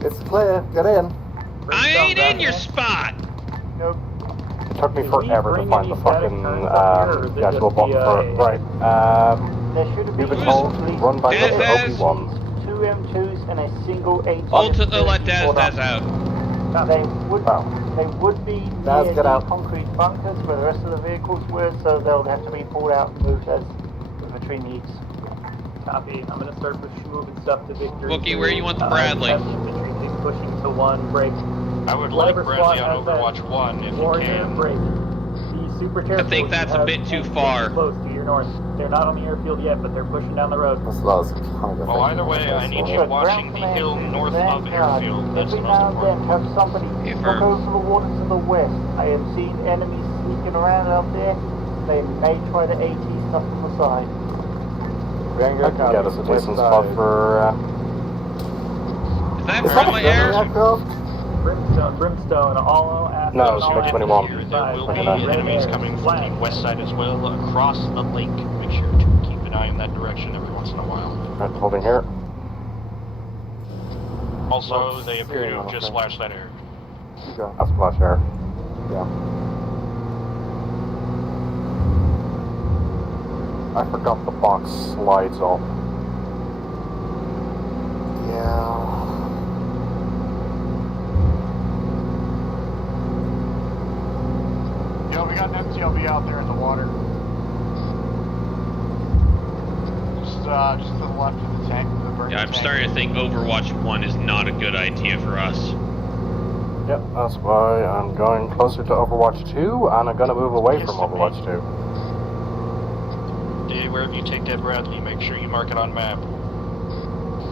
It's clear, get in. I ain't in your spot. Nope. It took me Did we forever to bring find any the static fucking turns up here, or is it actual just button the, for it. Right. There should have You've been been told, at least run by Des, Obi-Wan. 2 M2s and a single AT. Hold to let Des out. They would be Guys, near get the out. concrete bunkers where the rest of the vehicles were, so they'll have to be pulled out and moved as inventory needs. Copy. I'm going to start moving stuff to Victory. Wookie, where you want the Bradley? Have the infantry keep pushing to 1, break. I would Whatever like Bradley squad on has Overwatch 1 if you Warrior, can. break. The super terrible. I think that's a bit too far. Close to your north. They're not on the airfield yet, but they're pushing down the road. Well, either way, I need you watching the hill north of airfield. That's the most Now and then important. have somebody look over the water to the west. I have seen enemies sneaking around out there. They may try to AT stuff from the side. Vanguard can get us a decent spot for. Is that friendly air? Brimstone, all assets. No, it's MiG-21. There will be enemies coming from the west side as well, across the lake. Make sure to keep an eye in that direction every once in a while. Right, holding here. Also, they appear to have just splashed that air. That's splash air. Yeah. I forgot the box slides off. Yeah. Yo, we got an MTLB out there in the water. Just to the left of the tank. Yeah, I'm starting to think Overwatch 1 is not a good idea for us. Yep, that's why I'm going closer to Overwatch 2, and I'm gonna move away from Overwatch 2. Wherever you take that Bradley, make sure you mark it on map.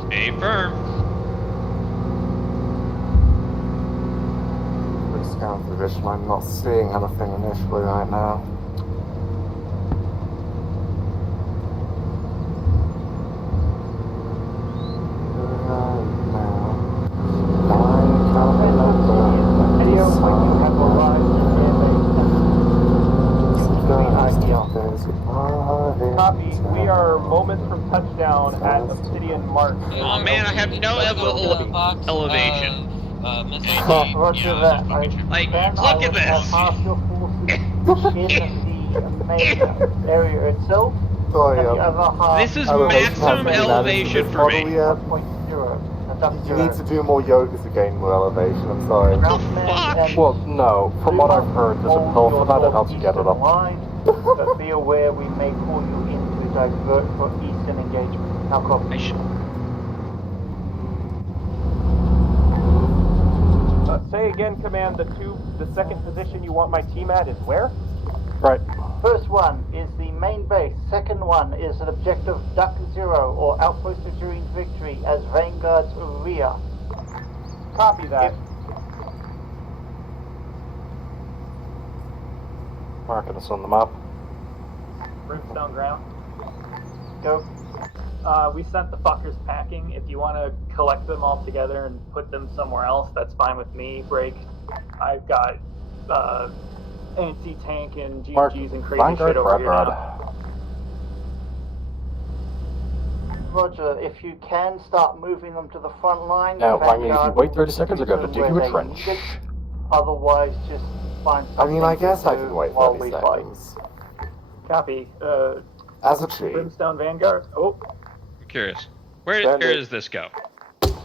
Stay firm. Good scout position. I'm not seeing anything initially right now. Copy. We are moments from touchdown at Obsidian Mark. Oh man, I have no elevation. Roger that. Like, Then look I at would have this. half your forces in the main area itself, Sorry, and the other half. This is maximum elevation for me. You need to do more yogas to gain more elevation, I'm sorry. Well, no. From what I've heard, there's a pill for that that helps you get it up. But be aware we may pull you in to divert for eastern engagement. Now copy. Say again, Command, the second position you want my team at is where? Right. First one is the main base. Second one is an objective Duck Zero or Outpost Enduring Victory as Vanguard's rear. Copy that. Marking us on the map. Brimstone ground. Go. We sent the fuckers packing. If you want to collect them all together and put them somewhere else, that's fine with me. Break. I've got anti-tank and GGs and crazy shit over here now. Roger, if you can start moving them to the front line. Now, I mean, if you wait 30 seconds, they're going to dig you a trench. Otherwise, just find something. I mean, I guess I can do wait while 30 we seconds. Copy. As a chief. Brimstone Vanguard. Oh. I'm curious. Where does this go?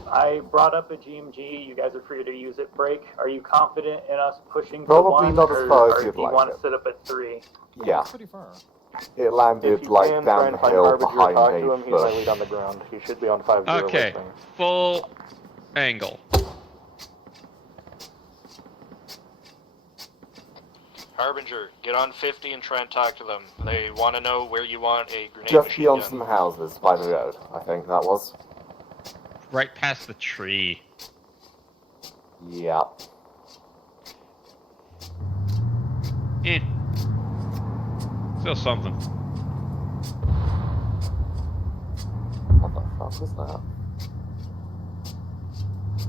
I brought up a GMG. You guys are free to use it. Break. Are you confident in us pushing to Probably 1, not as far as or you'd do you like want it. to sit up at 3? Yeah. Pretty far. It landed like down the hill behind talk a to him. He's my lead on the ground. He should be on 5-0. Okay, full angle. Harbinger, get on 50 and try and talk to them. They want to know where you want a grenade Just machine beyond gun. some houses by the road, I think that was. Right past the tree. Yeah. Still something. What the fuck was that?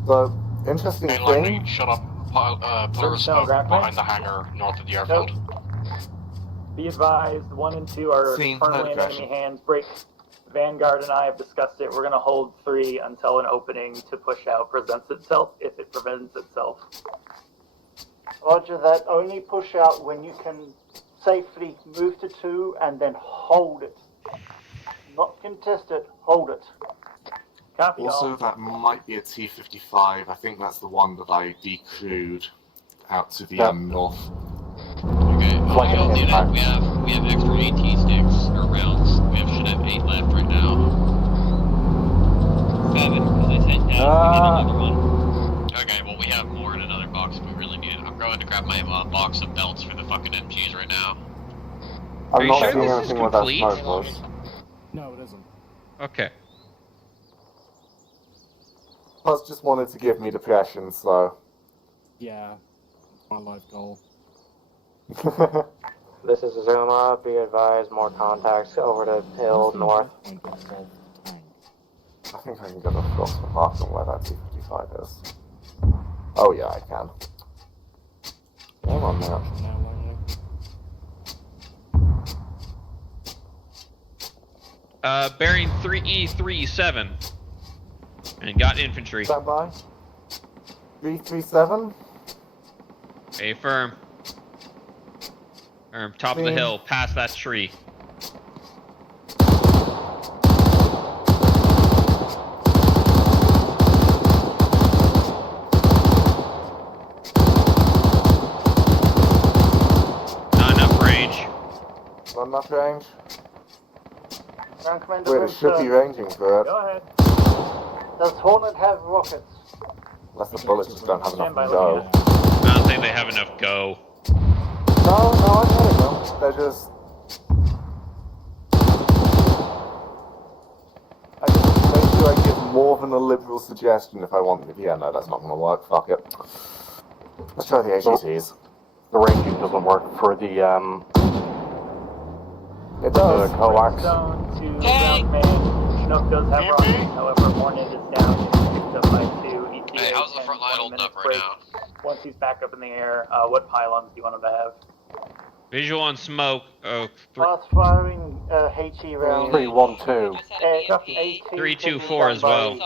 So, interesting Hey, thing. Lonely, shut up. Pillar of smoke behind the hangar north of the airfield. Be advised, 1 and 2 are Seen firmly in notification. enemy hands. Break. Vanguard and I have discussed it. We're going to hold 3 until an opening to push out presents itself, if it presents itself. Roger that. Only push out when you can safely move to 2 and then hold it. Not contest it, hold it. Copy Also, all. that might be a T-55. I think that's the one that I decrewed out to the north. Okay, Like I'll do that. We have extra AT sticks or rounds. We should have 8 left right now. 7, because I sent down to get another one. Okay, well we have more in another box if we really need it. I'm going to grab my box of belts for the fucking MGs right now. I'm Are you not sure seeing this is anything with that complete? smoke was. No, it isn't. Okay. Plus, just wanted to give me depression, so. Yeah, it's my life goal. This is Zuma. Be advised, more contacts over the hill north. I think I can get a approximate mark on where that T-55 is. Oh yeah, I can. Hang on now. Bearing 3E37. And got infantry. Stand by. 337. A firm. Top of the hill, past that tree. Not enough range. Not enough range? Ground Commander Wait, it should be ranging for it. Go ahead. Does Hornet have rockets? Unless the bullets just don't have enough Stand by, go. I don't think they have enough go. No, I'm hitting them. They're just... I can make sure I give more than a liberal suggestion if I want to. Yeah, no, that's not going to work. Fuck it. Let's try the AGTs. The ranging doesn't work for the, It does. The coax. Zone to ground command. Chinook does have rockets, however, Hornet is down. Picked up by 2. ETA Hey, how's the front line holding up right now? Once he's back up in the air, what pylons do you want him to have? Visual on smoke. Fast firing HE rounds. 312. 324 as well.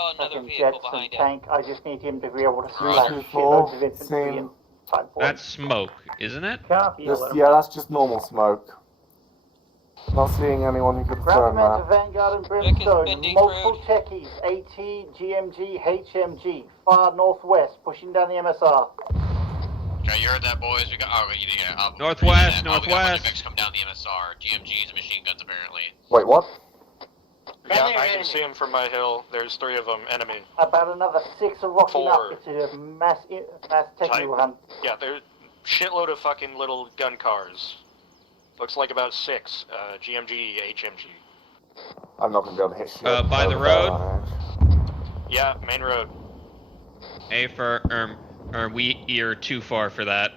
Jets and tank. I just need him to be able to slash shitloads of infantry and type 4. That's smoke, isn't it? Copy. Yeah, that's just normal smoke. Not seeing anyone who could Ground confirm Commander that. Vanguard and Brimstone. Multiple techies. AT, GMG, HMG. Far northwest, pushing down the MSR. Okay, you heard that, boys. We got. Oh, you did. Northwest, We got a bunch of northwest. mechs come down the MSR. GMGs and machine guns, apparently. Wait, what? Yeah, I can see him from my hill. There's 3 of them, enemy. About another 6 are rocking 4. up. It's a mass technical hunt. Yeah, there's shitload of fucking little gun cars. Looks like about 6. GMG, HMG. I'm not going to be able to hit shit. By the road? Yeah, main road. A for, you're too far for that.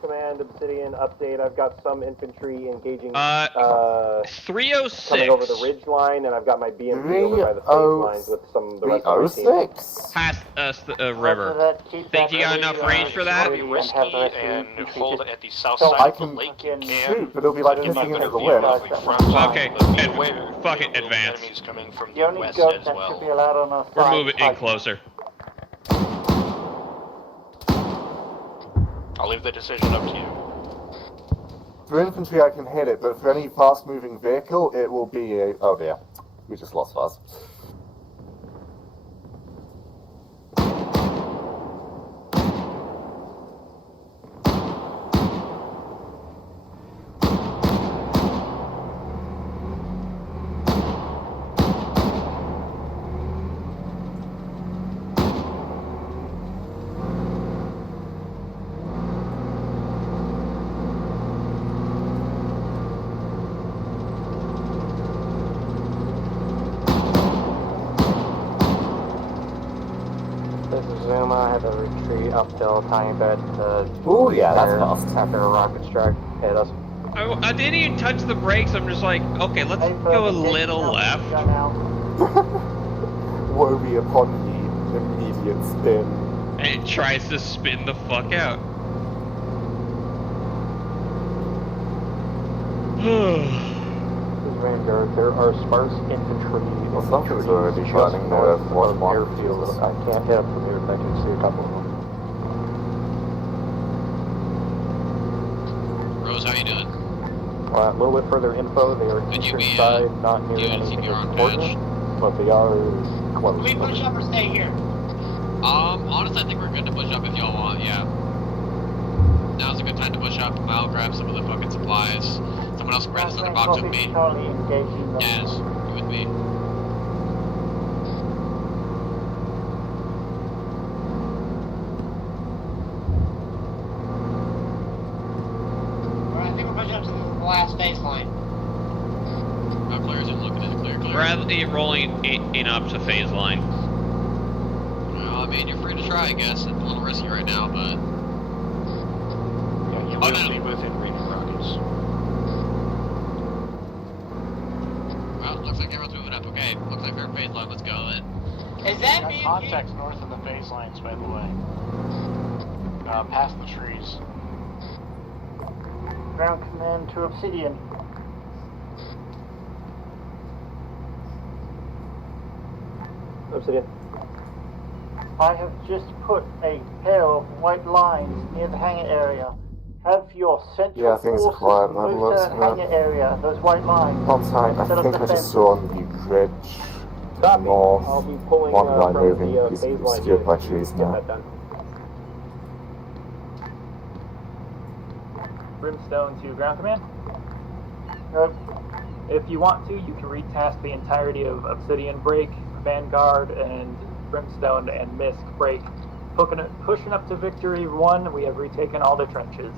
Command, Obsidian, update. I've got some infantry engaging, 306. coming over the ridge line, and I've got my BMP over by the phase lines with some of the rest of my team. 306? Past us, the river. Think you got enough range for that? Be risky and hold at the south So side I of the can lake. shoot, but it'll be like kissing into the wind. Okay, fuck it, advance. Enemies coming from The the only west goat as that should be well. allowed on our We're side. moving in closer. I'll leave the decision up to you. For infantry, I can hit it, but for any fast-moving vehicle, it will be a... Oh dear. We just lost fast. This is Zuma. I had to retreat uphill, tiny bit. Ooh, yeah, that's fast. After a rocket strike hit us. I didn't even touch the brakes. I'm just like, okay, let's go a little left. Woe be upon the immediate spin. And it tries to spin the fuck out. Vanguard, there are sparse infantry. Well, something's already running there. Of airfield. I can't hit them from here, but I can see a couple of them. Rose, how you doing? A little bit further info. They are Could you eastern be, side, not near doing anything CPR on important. patch? but they are close. We push up or stay here? Honestly, I think we're good to push up if y'all want, yeah. Now's a good time to push up. I'll grab some of the fucking supplies. Someone else grab this other box with me. Yes, you with me. Alright, I think we're pushing up to the last baseline. How clear is it? Looking at it clear. Bradley rolling in up to phase line. Well, I mean, you're free to try, I guess. It's a little risky right now, but... Yeah, you will be within reading rockets. Well, looks like everyone's moving up. Okay, looks like they're phase line. Let's go then. Is that Got BMP? contacts north of the phase lines, by the way. Past the trees. Ground command to Obsidian. Obsidian. I have just put a pair of white lines near the hangar area. Have your central Yeah, things are quiet. forces move to the hangar area, those white lines. On site, I Set up think I defenses. just saw on the bridge north. I'll be pulling One guy from moving. the He's phase line obscured by unit to trees get now. that done. Brimstone to ground command. Good. If you want to, you can retask the entirety of Obsidian break, Vanguard, and Brimstone and Mist break. Pushing up to Victory 1, we have retaken all the trenches.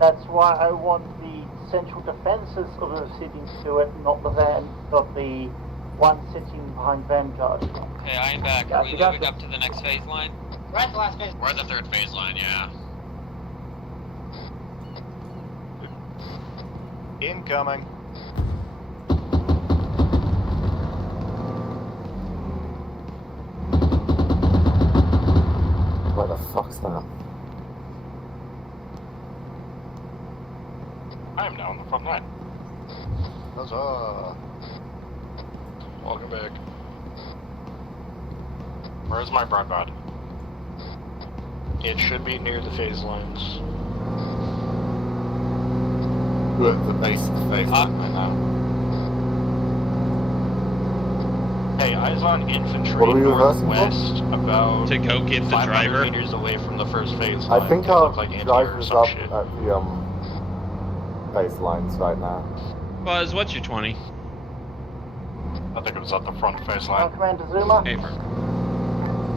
That's why I want the central defenses of Obsidian to do it, not the one sitting behind Vanguard. Hey, I am back. Are we moving up to the next phase line? We're at the last phase. We're at the third phase line, yeah. Incoming. Where the fuck's that? I am now on the front line. Huzzah. Welcome back. Where's my broadband? It should be near the phase lines. The base of the phase line right now. Hey, eyes on infantry What are we reversing northwest, about to go get the 500 driver meters away from the first phase line. I think It our looked like anti-air or driver's some up shit. at the base lines right now. Buzz, what's your 20? I think it was at the front phase Ground line. command to Zuma.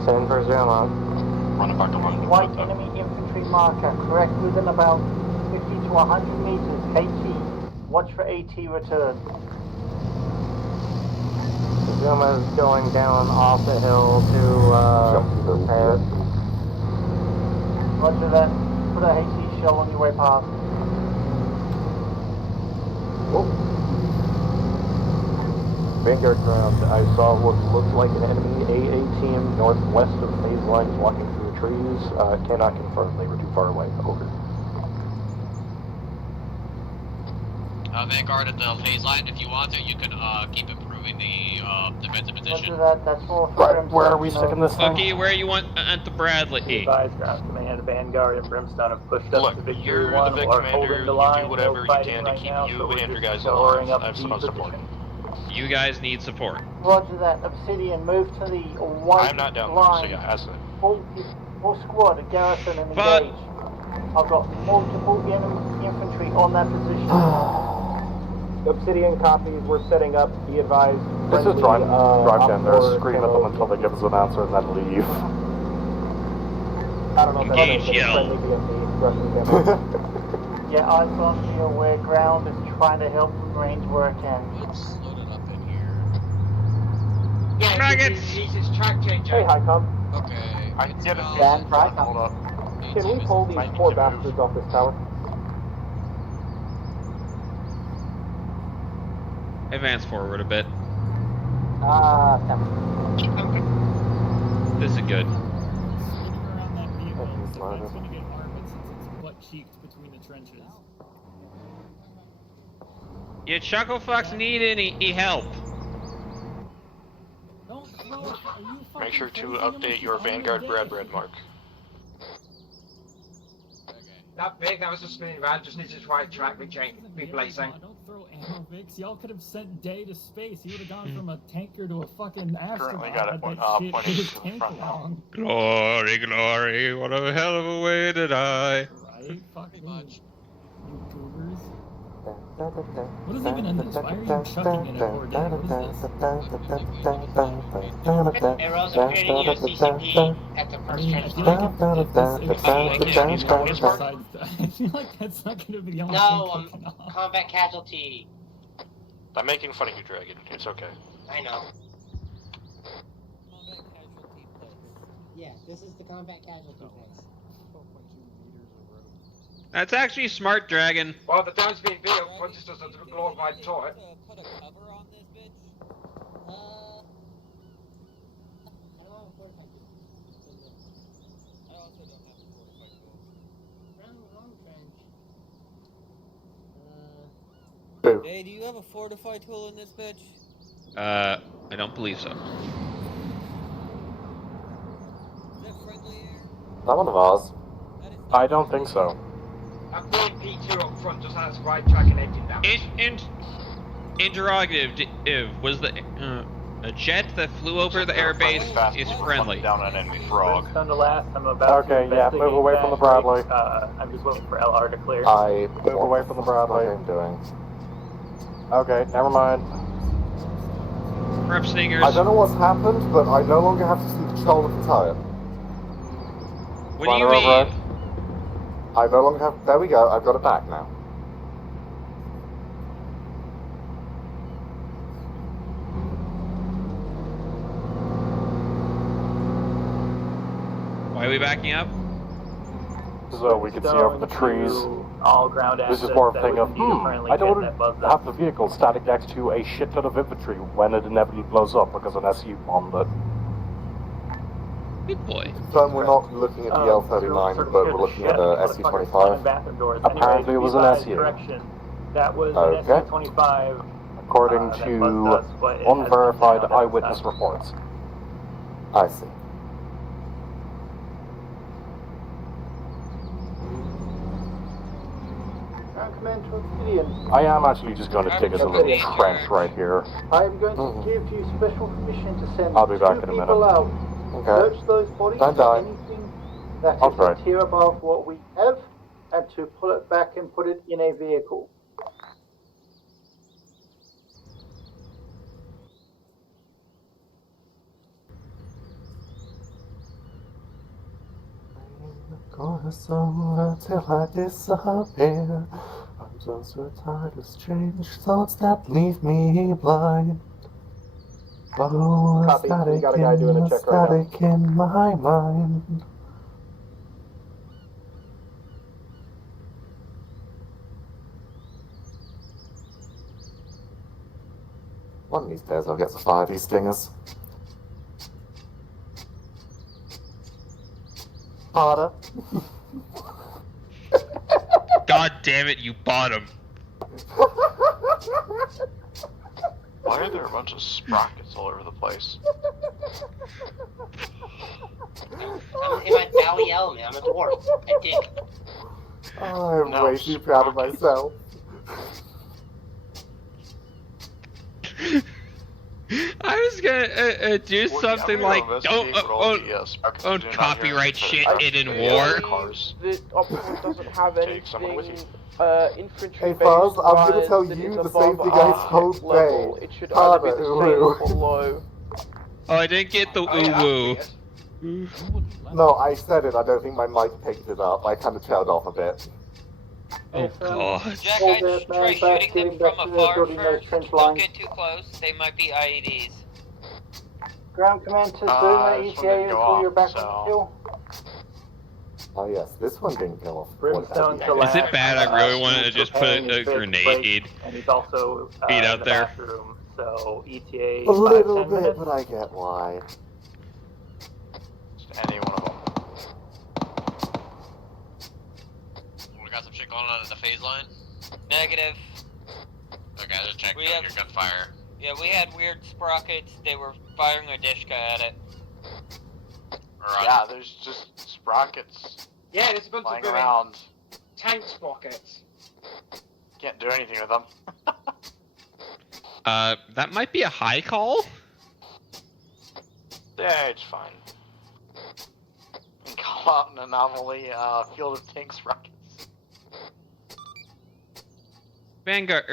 Send for Zuma. Running back to line. White enemy infantry marker, correct within about 50 to 100 meters, KT. Watch for AT return. Zuma's going down off the hill to repair. Roger that. Put a HE shell on your way past. Vanguard ground. I saw what looked like an enemy AA team northwest of phase lines walking through the trees. Cannot confirm they were too far away. Over. Vanguard at the phase line, if you want to, you can keep improving the defensive position. Roger that. That's more for Right, where are we sticking this thing? Okay, where you want at the Bradley? Be advised, ground command, Vanguard, and Brimstone have pushed up Look, to Victory you're 1. the Vic We're commander, holding the you line. do whatever no you fighting can to right keep now, you so we're and your just guys shoring alive. up I have the some no support. position. You guys need support. Roger that. Obsidian, move to the white I'm not down there, line. so yeah, that's it. Full squad at garrison and But- engage. I've got multiple enemy infantry on that position. Obsidian copies. We're setting up. Be advised. Let's just drive down there, up-for scream at them until they give us an answer, and then leave. I don't know if Engage that's yell. friendly BMP Russian camo. Yeah, eyes on here where ground is trying to help from range where it can. Let's load it up in here. Yeah, Maggots! he's his track change. Hey, Highcom. Okay. I can get it. Dan, try Hold up. Can we pull these Might need poor to bastards off this tower? Advance forward a bit. Seven. This is good. Moving around that vehicle, That's so fine. that's going to get armored since it's butt-cheeked between the trenches. Your chuckle fucks need any help. Don't throw it. Are you fucking Make sure to crazy? update your Almost Vanguard armored Brad day. mark. Okay. That big, that was a spinning van, just needs its right track replacing. Don't throw ammo, Vix. Y'all could have sent Day to space. He would have gone from a tanker to a fucking astronaut. Currently got it Had that shit pointing hit his to the tank front now. along. Glory, glory, what a hell of a way to die. Right? Fucking much. You goobers. What is even in this? Why are you chucking in it, or Day? What is this? Hey, Rose, I'm creating you a CCP at the I first mean, I trench feel line. like if this Besides, I feel like that's not going to be the only no, thing cooking off. combat casualty. I'm making fun of you, Dragon. It's okay. I know. Yeah, this is the combat casualty place. That's actually smart, Dragon. Well, the dam's been built, but just as a glorified turret. Put a cover on this bitch? I don't have a fortified tool. I also don't have a fortified tool. Wrong trench. Boo. Hey, do you have a fortified tool in this bitch? I don't believe so. Is that friendly air? Not one of ours. I don't think so. That BMP2 up front just has right track and engine damage. Interrogative, was the a jet that flew over the airbase is friendly? Down an enemy frog. On the last, I'm about Okay, to yeah, move away from the Bradley. I'm just waiting for LR to clear. Move away from the Bradley. What am I doing? Okay, never mind. Rep Stingers. I don't know what's happened, but I no longer have control of the turret. What do you mean? I no longer have. There we go. I've got it back now. Why are we backing up? So we can see over the trees. All ground This is access more of a that thing would of, need to currently I don't get want that buzzed to up. have the vehicle static next to a shit ton of infantry when it inevitably blows up because an SU bombed it. Good boy. So we're not looking at the L39, but we're looking at the SU-25. Apparently it was an SU. That was Okay. an SU-25. According that to buzzed us, but it has been unverified found at eyewitness this time. reports. I see. I am actually just going to dig us a little trench right here. I'm going to give you special permission to send I'll be back two in a people minute. out. Okay. Search those bodies Don't for die. anything that I'll is try. a tier above what we have, and to pull it back and put it in a vehicle. Course over till I disappear. I'm just so tired of strange thoughts that leave me blind. Oh, Copy. static We got a guy doing a check right now. static in my mind. One of these days I'll get to fire these stingers. Harder. God damn it, you bottom. Why are there a bunch of sprockets all over the place? I'm in my Bowie element. I'm a dwarf. I dig. Oh, I'm No, way too proud of myself. I was gonna do something like don't copyright shit in war. The option doesn't have anything infantry Hey based Fuzz, I'm gonna tell that you is the above same thing I our told hit level. Bay. It should either be the same or below. Oh, I didn't get the woo. No, I said it. I don't think my mic picked it up. I kind of tailed off a bit. Oh god. Jack, I'd just try shooting them from afar first. Don't get too close. They might be IEDs. Ground command to Zoom and ETA until you're back on the kill. Oh yes, this one didn't go off. Brimstone to Is last. it bad? I really wanted to just put a grenade And he's also feet in out the there. bathroom, so ETA A little 5-10 bit, minutes. but I get why. Any one of them. We got some shit going on in the phase line. Negative. Okay, just check We out have- your gunfire. Yeah, we had weird sprockets. They were firing a Dishka at it. Yeah, there's just sprockets Yeah, there's a bunch flying of around. tank sprockets. Can't do anything with them. That might be a high call. Yeah, it's fine. And call out an anomaly field of tanks rockets. Vanguard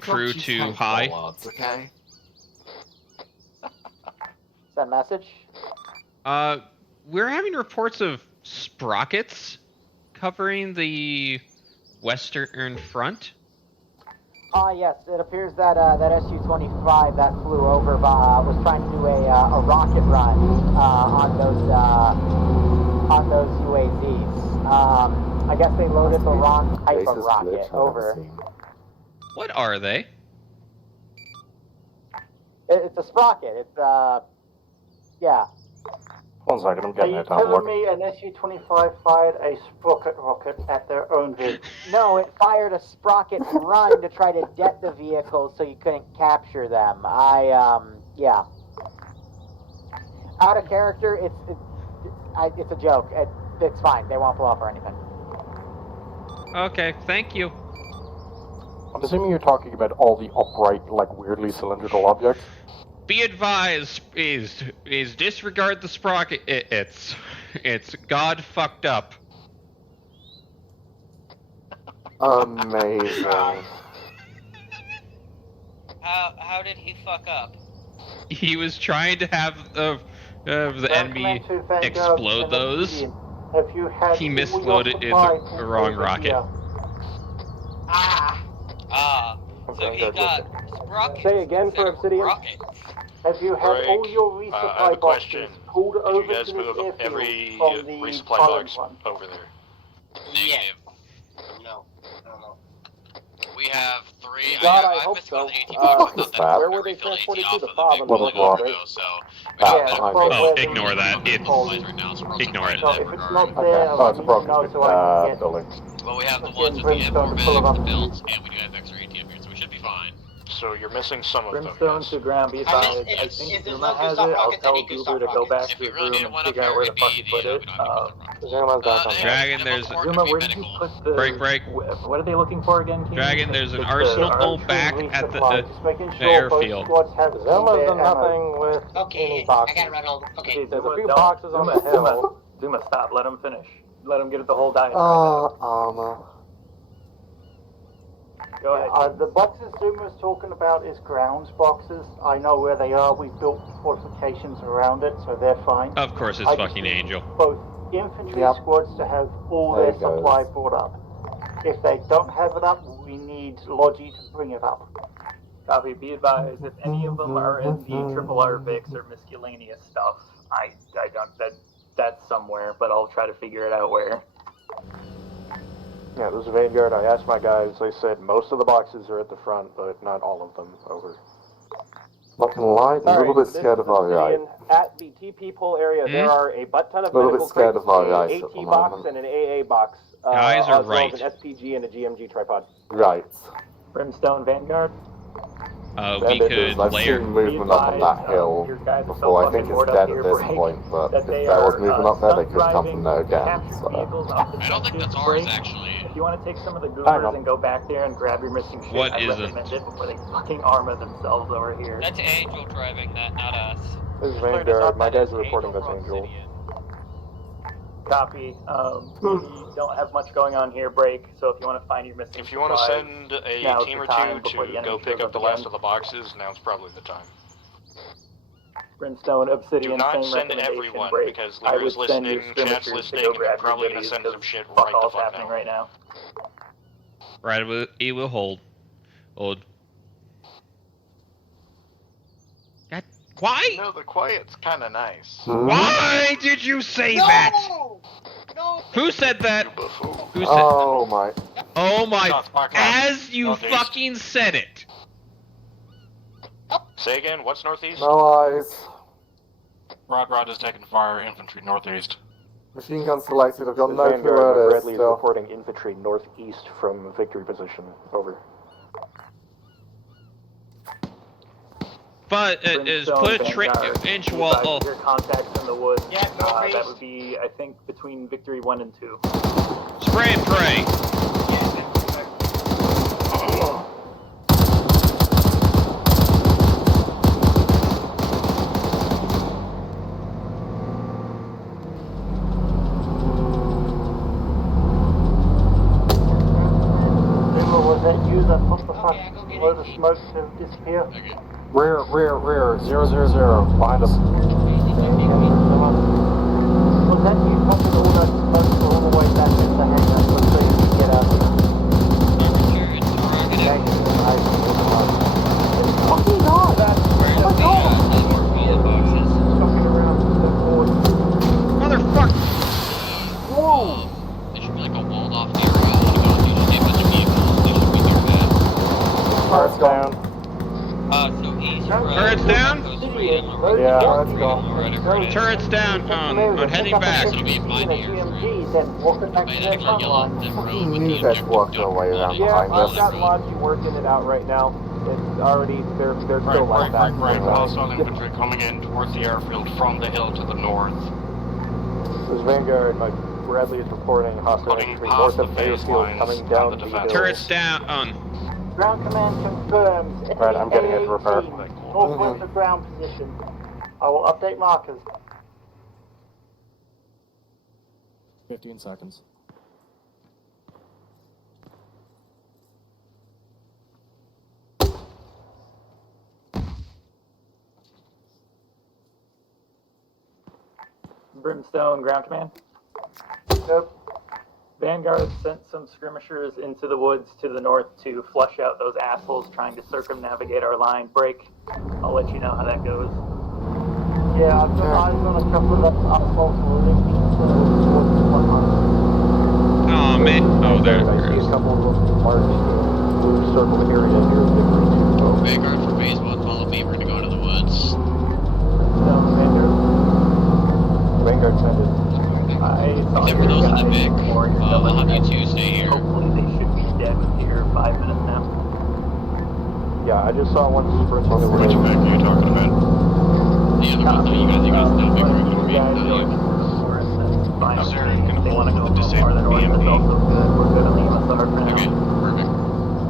crew too high. Okay. Is that a message? We're having reports of sprockets covering the western front. Yes, it appears that that Su-25 that flew over was trying to do a rocket run on those UAVs. I guess they loaded the wrong type of rocket. Over. What are they? It's a sprocket. It's yeah. 1 second, I'm Are getting you it. Have a telling look. me an Su-25 fired a sprocket rocket at their own vehicle? No, it fired a sprocket run to try to det the vehicles so you couldn't capture them. Yeah. Out of character, it's a joke. It's fine. They won't blow up or anything. Okay, thank you. I'm assuming you're talking about all the upright, like weirdly cylindrical objects. Be advised, is disregard the sprocket. It's God fucked up. Amazing. How did he fuck up? He was trying to have the enemy explode those. Have you had He all your misloaded supply the wrong over rocket. here? So he got sprockets. Say again for Obsidian. Rockets. Have you had Greg, all your I resupply have a boxes question. pulled Did over you guys to move this airfield every from the resupply Thailand box one? over there? Negative. No, I don't know. We have 3. God, I I'm hope missing on so. the AT box. Not that Where important. were they Refill AT transported off to? The of fob the and big the blue block, logo, right? so we don't have Oh, ignore that. It's supplies right now, so we're also So fine in that if it's regard. not there, Oh, I it's a need to broken know so I can get building. Well, we have the fucking ones with the Brimstone M4 to pull it bags, up the for you. belts, and we do have extra ATM here, so we should be fine. So you're missing some of them, Brimstone yes. to ground, be advised. I think Zuma has it. I'll tell Goober to go back to his room and figure out where the fuck he put it. Dragon, there's Zuma, where did you put the... break. What are they looking for again, Keenan? Dragon, there's an The arsenal back at the airfield. Zuma's done nothing with Okay, boxes. I got Ronald. Okay. There's a few boxes on the hill. Zuma, stop. Let him finish. Let him get the whole diatribe. Armor. Go ahead. The boxes Zuma's talking about is grounds boxes. I know where they are. We've built fortifications around it, so they're fine. Of course, it's I just fucking need Angel. Both infantry squads to have all There their he goes. supply brought up. If they don't have it up, we need Logi to bring it up. Copy. Be advised, if any of them are in the Triple R Vix or miscellaneous stuff, I don't, that's somewhere, but I'll try to figure it out where. Yeah, this is Vanguard. I asked my guys. They said most of the boxes are at the front, but not all of them. Over. Not gonna lie, a little bit scared of our right. At the TP pool area, there are a butt ton of Little bit medical scared crates, of our a right at AT the box, moment. and an AA box. Guys are as well right. as an SPG and a GMG tripod. Right. Brimstone Vanguard. We could I've layer. seen movement up on that hill before. I think it's dead at this point, but if there was movement up there, they could come from there again. So. I don't think that's ours, actually. If you want to take some of the goobers and go back there and grab your missing shit, What I isn't? recommend it before they fucking armor themselves over here. That's Angel driving that, not us. This is Vanguard. My guys are reporting this Angel. Copy. We don't have much going on here, break, so if you want to find your missing If you want to supplies, send a now's team the or time two before the to enemy go pick shows up the again. last of the boxes, now's probably the time. Brimstone, Obsidian, Do not same send recommendation, everyone, break. because I Liru's would send your listening, Chat's skirmishers to listening, go and grab they're probably your going to goodies, send some 'cause shit fuck right the all's fuck happening now. right now. Right, it will hold. Hold. God, why? No, the quiet's kind of nice. Why did you say that? No! Who said that? Who said? Oh my. Oh my! Shots, mark As you Northeast. fucking said it. Say again, what's northeast? No eyes. Rod is taking fire, infantry northeast. Machine gun selected. I've got This is no clue Vanguard. where it is. Bradley is Still. reporting infantry northeast from victory position. Over. But is Brimstone, put a Vanguard, inch be wall. advised, your contacts in the woods. Yeah, that would be, I think, between Victory 1 and 2. Pray and pray. Was that you that put the fucking load of smoke to disappear? Rear, 000, behind us. Was that you pumping all that smoke all the way back into the hangar so you can get out of here? Fucking not! Oh my god! Fucking around the board. Motherfucker! Whoa! There should be like a walled off area. You should see a bunch of vehicles. They should be near that. Turret's down. So east Turret's down? Yeah, let's go. Turret's down. On heading back. It'll be in my ear. Then walking back to their front line. You guys walked away around behind I've us. got Logi working it out right now. It's already, they're still like that. Hostile infantry coming in towards the airfield from the hill to the north. This is Vanguard. Bradley is reporting hostile infantry north of the airfield coming down the hill. Turret's down. Ground command confirms. Right, I'm getting it to repair. Northwest of ground position. I will update markers. 15 seconds. Brimstone, ground command. Yep. Vanguard sent some skirmishers into the woods to the north to flush out those assholes trying to circumnavigate our line. Break. I'll let you know how that goes. Yeah, I've got eyes on a couple of those assholes linking towards the front line. Oh man. Oh, there. I see a couple of large blue circle area near the Vanguard for phase 1, follow me. We're gonna go into the woods. Vanguard sended. Except for those in the Vic. I'll have you two stay here. Hopefully they should be dead here 5 minutes now. Yeah, I just saw one sprinting the Which Vic are you talking about? The other one, you guys know Vic, we're gonna be Guys, you. they want to go a little farther north, that's also good. We're good on the MSR for now. Okay, perfect.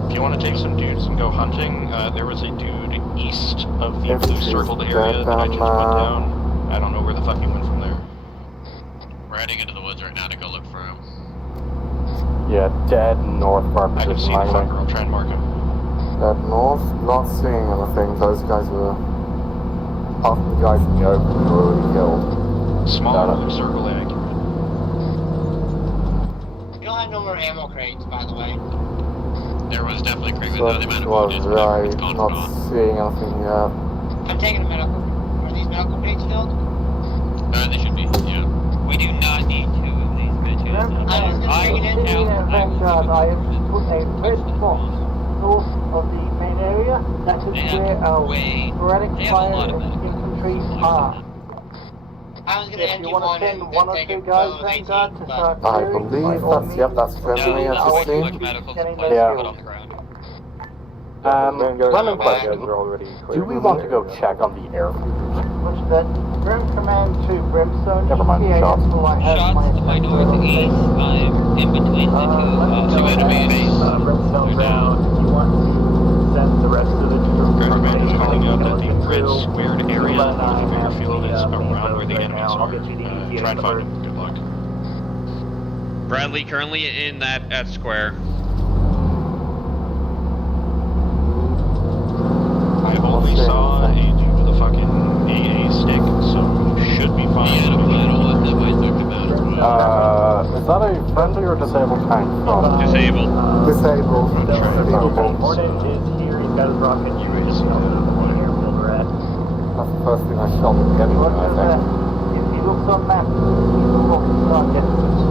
If you want to take some dudes and go hunting, there was a dude east of the blue circled area that I just put down. I don't know where the fuck he went from there. We're heading into the woods right now to go look for him. Yeah, dead north of our I can see position. the fucker, I'll try and mark him. Dead north, not seeing anything. Those guys were... half the guys in the open were already killed. Small blue circle area. You don't have no more ammo crates, by the way. There was definitely a crate with So the amount of was wounded, whatever, right, it's gone, not it's gone. seeing anything yet. I'm taking a medical. Are these medical crates filled? They should be, yeah. We do not need 2 of these bitches. I was gonna bring it in now. Vanguard, I have put a red box north of the main area. That is where our sporadic fire and infantry are. I was gonna If end you you want one to send and one or take two a guys, photo of Vanguard, 18, to but... start I clearing, believe by all that's, yep, that's friendly as No, it way too much seems. medical Getting supplies Yeah. put on the ground. Random question. are already Do we want to go check on the airfield? What's that? Ground command to Brimstone. Never mind, ETA shots. until I have Shots my to my northeast, I'm in between the two enemies. Brimstone down. You want to send the rest of the troops. Ground command is calling out that the Skeleton red crew. squared area But north of I have airfield the, is main around where roads the right enemies now. I'll are. get you the ETA Try and find number. them. Good luck. Bradley currently in that square. I only saw a dude with a fucking AA stick, so should be fine. Yeah, I don't want that might knock him out as well. Is that a friendly or disabled tank? Disabled. Disabled. Hornet is here. He's got his rocket. You ready to see the airfield we're at. That's the first thing I shot at getting, I think. If he looks on map, he will look target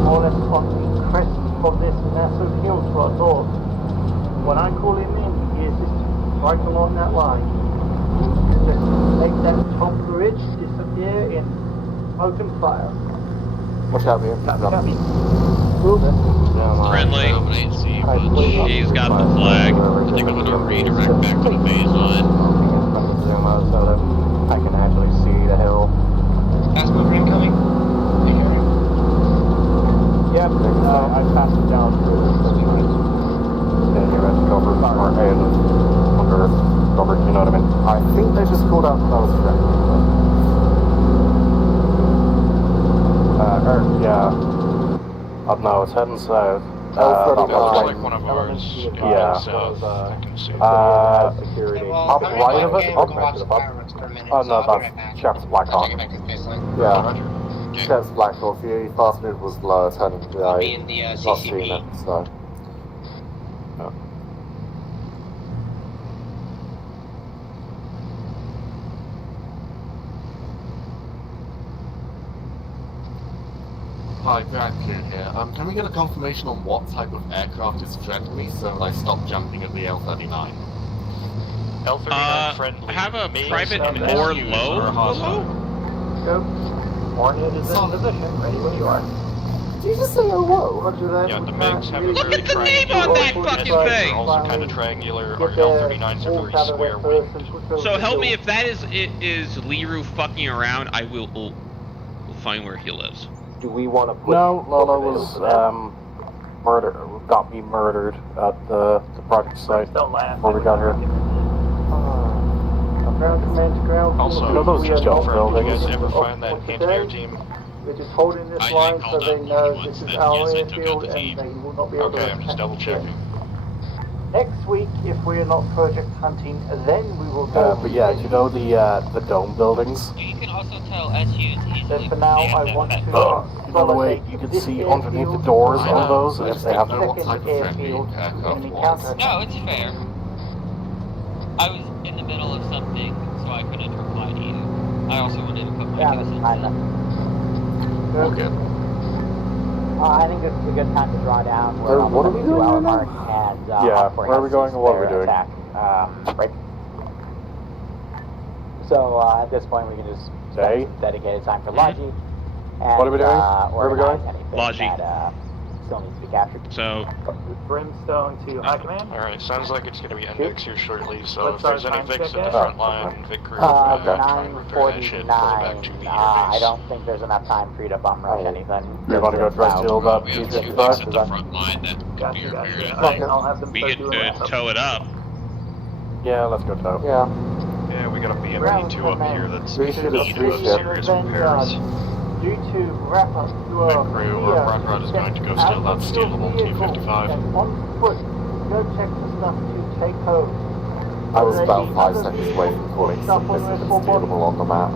more or less on the crest of this massive hill to our north. When I call him in, he is just right along that line. Just make that top bridge disappear in smoke and fire. Watch out, man. Copy. Move it. Friendly. He's got the flag. I think I'm gonna redirect back to the phase 1. Zoom out so that I can actually see the hill. Fast mover incoming. Take care. Yep, I passed it down for tonight. And you're at cover, or under cover, you know what I mean? I think they just pulled out those friendly. Yeah. No, it's heading south. That looks like one of ours. Yeah. South, I can see. Security. Up right of it? Oh no, that's Chef's Blackhawk. Yeah. Chef's Blackhawk. He thought it was Lieutenant. I'll be in the not seeing CCP. it, so. Yeah. Hi, Brad Coon here. Can we get a confirmation on what type of aircraft is friendly so I stop jumping at the L-39? L-39 friendly. Have a May private some more SUs low are hostile. Go. Warhead is in position, ready when you are. Did you just say hello? Yeah, the MiGs have a very Look at the name triangular on that shape. fucking SUs thing! are also kind of triangular. Our Get there, L-39s are very square winged. So help me, if that is liru fucking around, I will find where he lives. Do we want to push? No, Lola was got me murdered at the project site before we got here. Ground command to ground. Also, You know those just dome confirm, did you buildings? guys ever find that anti-air team? We're just holding this line so they know this is our airfield and they will not be able to Okay, I'm just double checking. Next week, if we're not project hunting, then we will go. But yeah, do you know the dome buildings? You can also tell SUs easily. Then for now, I want to You know the way you can see underneath the doors on those if they have know what type of friendly aircraft was. No, it's fair. I was in the middle of something, so I couldn't reply to you. I also wanted to put my two cents in. Okay. I think this is a good time to draw down. What are we doing right now? And, Yeah, where are we going and what are we doing? Attack. Right. So at this point, we can just spend some dedicated time for Logi. And, What are we doing? Where are we going? Logi. That still needs to be captured. So. Brimstone to high command. Alright, sounds like it's going to be index here shortly, so What's if there's our any time Vics check at the at? front line, Vic crew, try and repair that shit, pull back to the I airbase. don't think there's enough time for you to bum rush anything. You want to go try to steal that We have two T-55? Vics at the front line that could be repaired. I'll have them We could tow it up. Yeah, let's go tow. Yeah, we got a BMP-2 up here that's in need of serious repairs. Due to wrap up to Vic crew or Rock Rod is going to go steal that stealable T-55. On foot, go check the stuff to take home. I was about 5 seconds away from pulling something stealable on the map.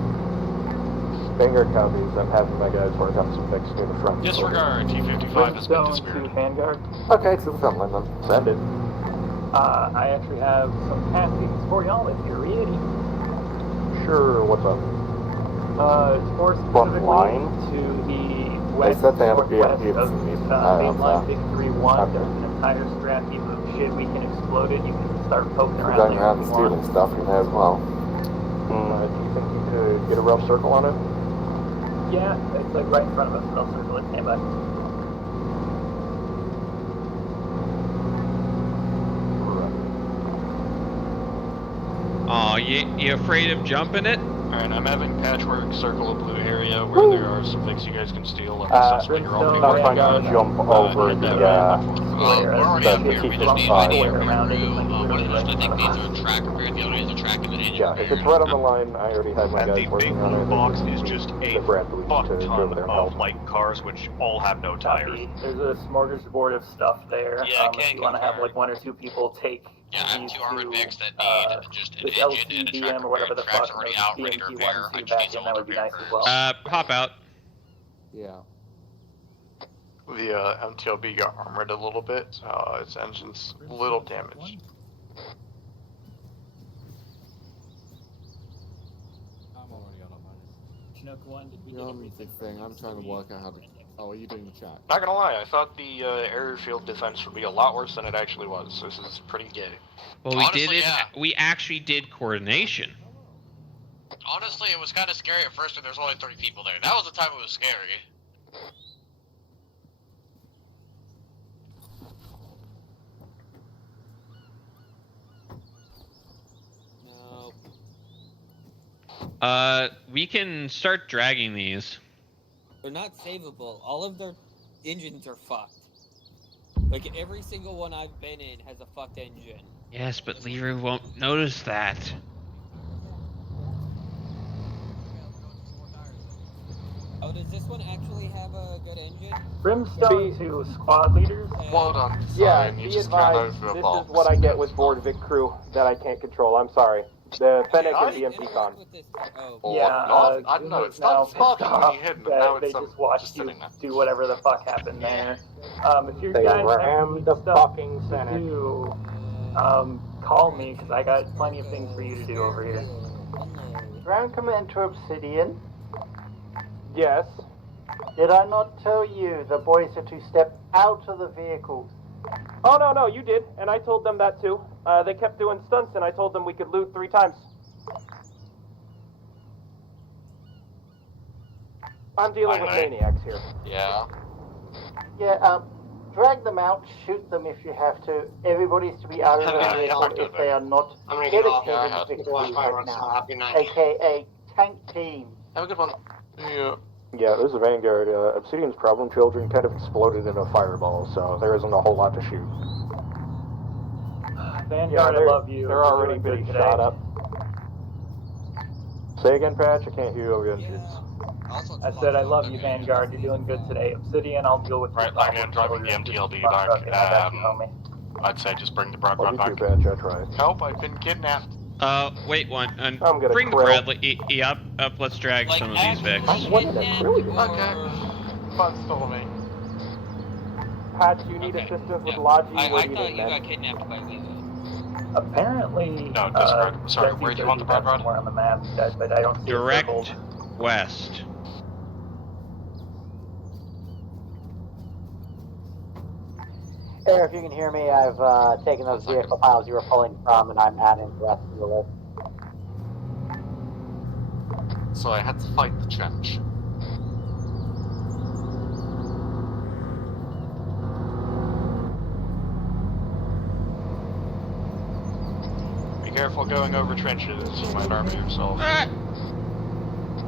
Finger copies. I'm having my guys work on some fix near the front. Disregard, T-55 has been dispirited. Vanguard. Okay, to the front line then. Send it. I actually have some taskings for y'all if you're ready. Sure, what's up? It's more Front line? to the They west, said they have a northwest BMP of main line Victory 1. Okay. There's an entire scrap heap of shit we can explode it. You can start poking If around you're going there around if and you want. stealing stuff, you may as well. Do you think you could get a rough circle on it? Yeah, it's like right in front of us. I'll circle it. Stand by. Aw, you afraid of jumping it? Alright, I'm having patchwork circle a blue area where there are some things you guys can steal. Let me suspect your opening I'm trying to jump over the We're already up here. We just need T-55. I think these are track repaired. The other ones are track and engine Yeah, if it's right on the line, I already have my And guys the working big on blue it. box is just a Brad, we fuck need to go over ton there and of help. light cars which all have no tires. There's a smorgasbord of stuff there. Yeah, If you want to have like one or two people take Yeah, I have these two armored Vics that need just an this engine and a track LCBM or whatever the repair. Track's fuck, already those out, ready to BMP repair. ones I to just need back in, someone that to would be repair nice as first. well. Hop out. Yeah. The MTLB got armored a little bit. Its engine's a little damaged. I'm already on a minus. Chinook 1, did we You're on the thing. I'm trying to work out how to. Oh, are you doing the chat? Not gonna lie, I thought the airfield defense would be a lot worse than it actually was. This is pretty gay. Well, we Honestly, did it. yeah. We actually did coordination. Honestly, it was kind of scary at first when there was only 30 people there. That was the time it was scary. No. We can start dragging these. They're not savable. All of their engines are fucked. Like, every single one I've been in has a fucked engine. Yes, but liru won't notice that. Oh, does this one actually have a good engine? Brimstone to squad leaders. Well done, Yeah, Cyan. You be just ran advised, over a this box. is what I get with Vortvik crew that I can't control. I'm sorry. The Fennec I and BMP con. Oh. Or Yeah, not. I don't know. It started sparking when you hit, and now they it's just watched just you sitting there. do whatever the fuck happened there. If you They guys have rammed the stuff fucking to Fennec. do, call me because I got plenty of things for you to do over here. Ground command to Obsidian. Yes. Did I not tell you the boys are to step out of the vehicles? Oh, no, you did, and I told them that too. They kept doing stunts, and I told them we could loot 3 times. I'm dealing with maniacs here. Yeah. Yeah, drag them out, shoot them if you have to. Everybody's to be out of the vehicle if they are not dedicated victory right now, aka tank team. Have a good one. Yeah. Yeah, this is Vanguard. Obsidian's problem children kind of exploded in a fireball, so there isn't a whole lot to shoot. Vanguard, I love you. They're already pretty shot up. Say again, Patch? I can't hear you over the engines. I said I love you, Vanguard. You're doing good today. Obsidian, I'll deal with Right, your Lightning, problem. driving the MTLB back. I got you, homie. I'd say just bring the Brad Love you back. too, Patch. I tried. Help, I've been kidnapped. Wait one. And I'm gonna bring the krill. Bradley. Up. Let's drag some of these Vics. Okay. Fun storming. Patch, you need assistance with Logi? I thought you got kidnapped by Weaver. Apparently, No, Discord. Sorry, where do you want the Brad Rod? Somewhere on the map, but I don't see it circled. Direct west. Air, if you can hear me, I've taken those vehicle piles you were pulling from, and I'm adding the rest to the list. So I had to fight the trench. Be careful going over trenches. You might armor yourself.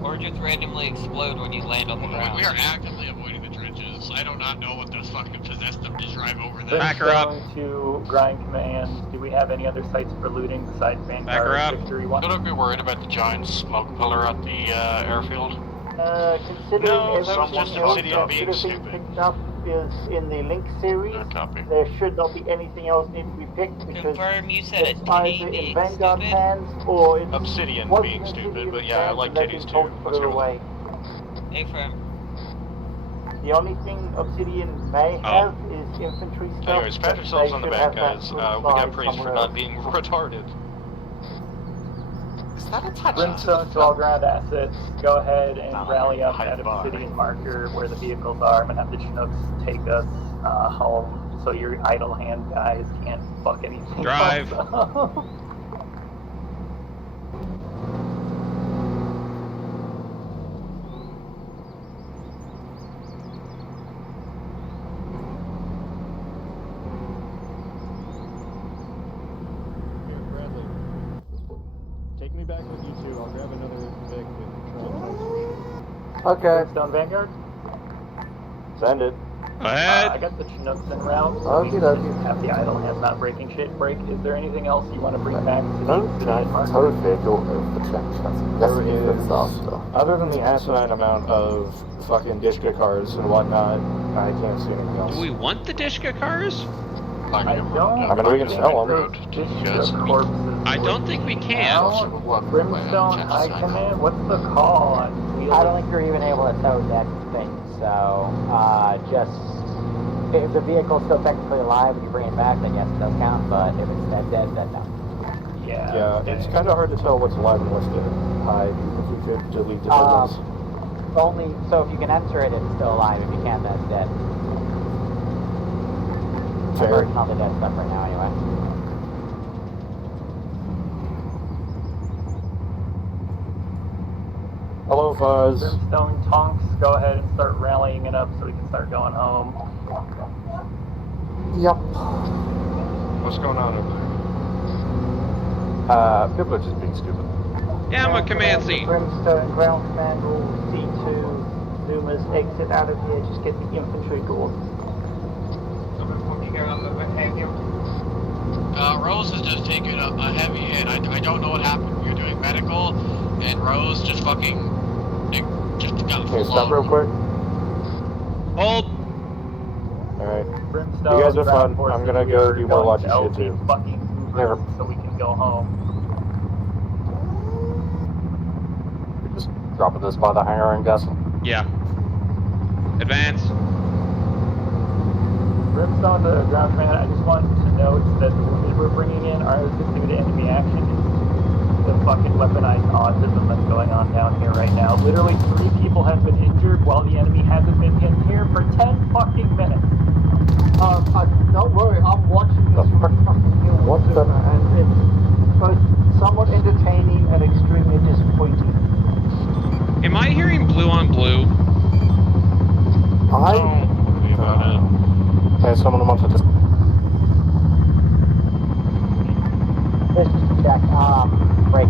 Or just randomly explode when you land on the ground. We are actively avoiding the trenches. I do not know what those fucking possessed them to drive over there. Back her up. To grind command. Do we have any other sites for looting besides Vanguard? Back her up. Victory 1? Don't be worried about the giant smoke pillar at the airfield. Considering No, everything that was just else Obsidian that being should have stupid. been picked up is in the Link series, Copy. there should not be anything else need to be picked because Confirm you said it's a either titty in being Vanguard stupid? hands or it's Obsidian wasn't being in stupid, Obsidian's but yeah, I hands like and they've titties been too. told to put Let's it go. away. Hey, friend. The only thing Obsidian may have is infantry stuff. Anyways, pat but yourselves they on the should back, have that guys. to We the got side praise for somewhere not else. being retarded. Is that attached Brimstone to all ground assets. Go ahead and rally up at Obsidian marker where the vehicles are. I'm gonna have the Chinooks take us home so your idle hand guys can't fuck anything Drive. else up. Here, Bradley. Take me back with you two. I'll grab another Vic with control types. Okay. Brimstone Vanguard. Send it. Go ahead. I got the Chinooks en route. So Okie we dokie. just have the idle hands not breaking shit break. Is there anything else you want to bring back to the No Obsidian giant marker? toad vehicle of the trench. That's There good is, stuff, though. other than the asinine amount of fucking Dishka cars and whatnot, I can't see anything else. Do we want the Dishka cars? I don't. I mean, we can sell them. Dishka corpses. I don't think we can. Now, Brimstone High Command, what's the call on wheeling? I don't think you're even able to tow that thing, so just if the vehicle's still technically alive and you bring it back, then yes, it does count. But if it's dead, then no. Yeah. Yeah, it's kind of hard to tell what's alive and what's dead. If you could delete the dead ones. Only so if you can enter it, it's still alive. If you can't, then it's dead. I'm Fair. working on the dead stuff right now, anyway. Hello, Fuzz. Brimstone Tonks, go ahead and start rallying it up so we can start going home. Yep. What's going on over there? People are just being stupid. Yeah, I'm a command seat. Brimstone Ground Command Rule C2 Zoomers exit out of here, just get the infantry going. Rose has just taken a heavy hit. I don't know what happened. You're doing medical, and Rose just fucking just got Okay, stop real quick. Hold. Alright. Brimstone, You guys are fun. Ground I'm gonna Forces, go we're do more going watchy to shit LT too. fucking Never. so we can go home. We're just dropping this by the hangar and guessing. Yeah. Advance. Brimstone to ground command, I just want to note that the wounded we're bringing in are due to enemy action. The fucking weaponized autism that's going on down here right now. Literally 3 people have been injured while the enemy hasn't been in here for 10 fucking minutes. Don't worry, I'm watching this from fucking here with Zoomer, and it's both somewhat entertaining and extremely disappointing. Am I hearing blue on blue? Okay, someone wanted to. Let's just check. Break.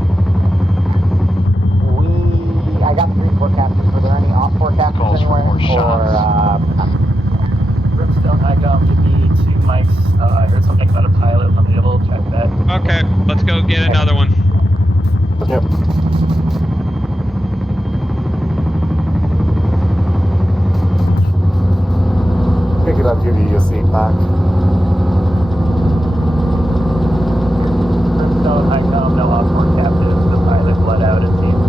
I got the green forecasters. Were there any off forecasters anywhere? Brimstone, Highcom, give me 2 mics. I heard something about a pilot. Let me double check that. Okay, let's go get another one. Yep. Figured I'd give you your seat back. Brimstone, Highcom, no off-board captives. The pilot bled out, it seems.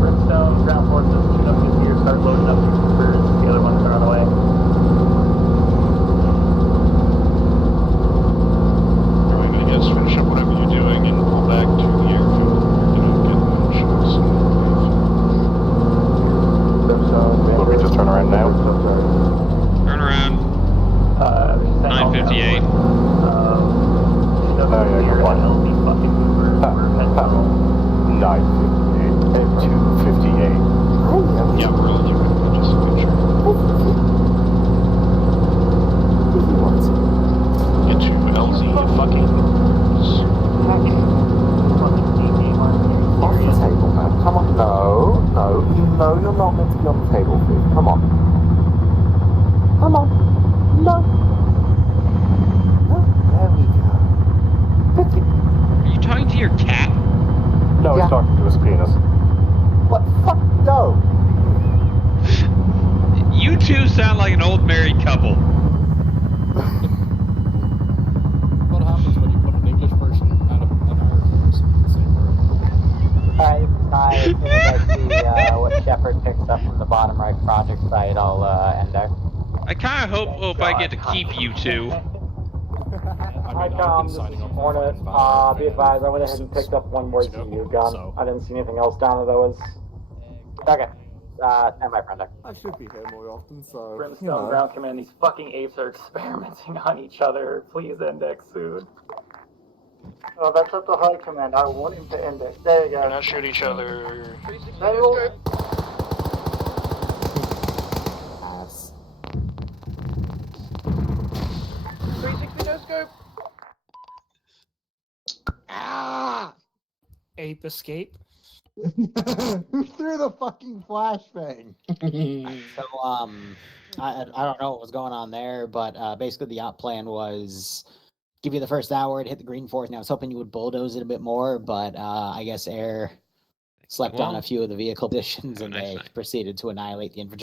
Brimstone, ground forces, shoot up this here, start loading up these birds. The other ones are on the way. Alright, I guess finish up whatever you're doing and pull back to the airfield. You know, get shots. Want me to turn around now? Turn around. 958. Oh yeah, you're fine. 958. 258. Yeah, we're all there. Just make sure. Get to LZ fucking. Off the table, man. Come on. No. You know you're not meant to be on the table, Fee. Come on. Come on. No. There we go. Pick it. Are you talking to your cat? No, he's talking to his penis. What the fuck? No. You two sound like an old married couple. What happens when you put an English person and an Irish person in the same room? Alright, this is Ty. As soon as I see what Shepard picks up from the bottom right project site, I'll end there. I kind of hope I get to keep you two. Highcom, this is Hornet. Be advised, I went ahead and picked up one more ZU gun. I didn't see anything else down there that was... Okay. Stand by, friend. I should be here more often, so. Brimstone, ground command, these fucking apes are experimenting on each other. Please index soon. Oh, that's up to High Command. I want him to index. There you go. Do not shoot each other. Nice. 360 no scope. Ah! Ape escape. Who threw the fucking flashbang? So, I don't know what was going on there, but basically the op plan was give you the first hour to hit the green force. Now I was hoping you would bulldoze it a bit more, but I guess Air slept on a few of the vehicle positions and they proceeded to annihilate the infantry.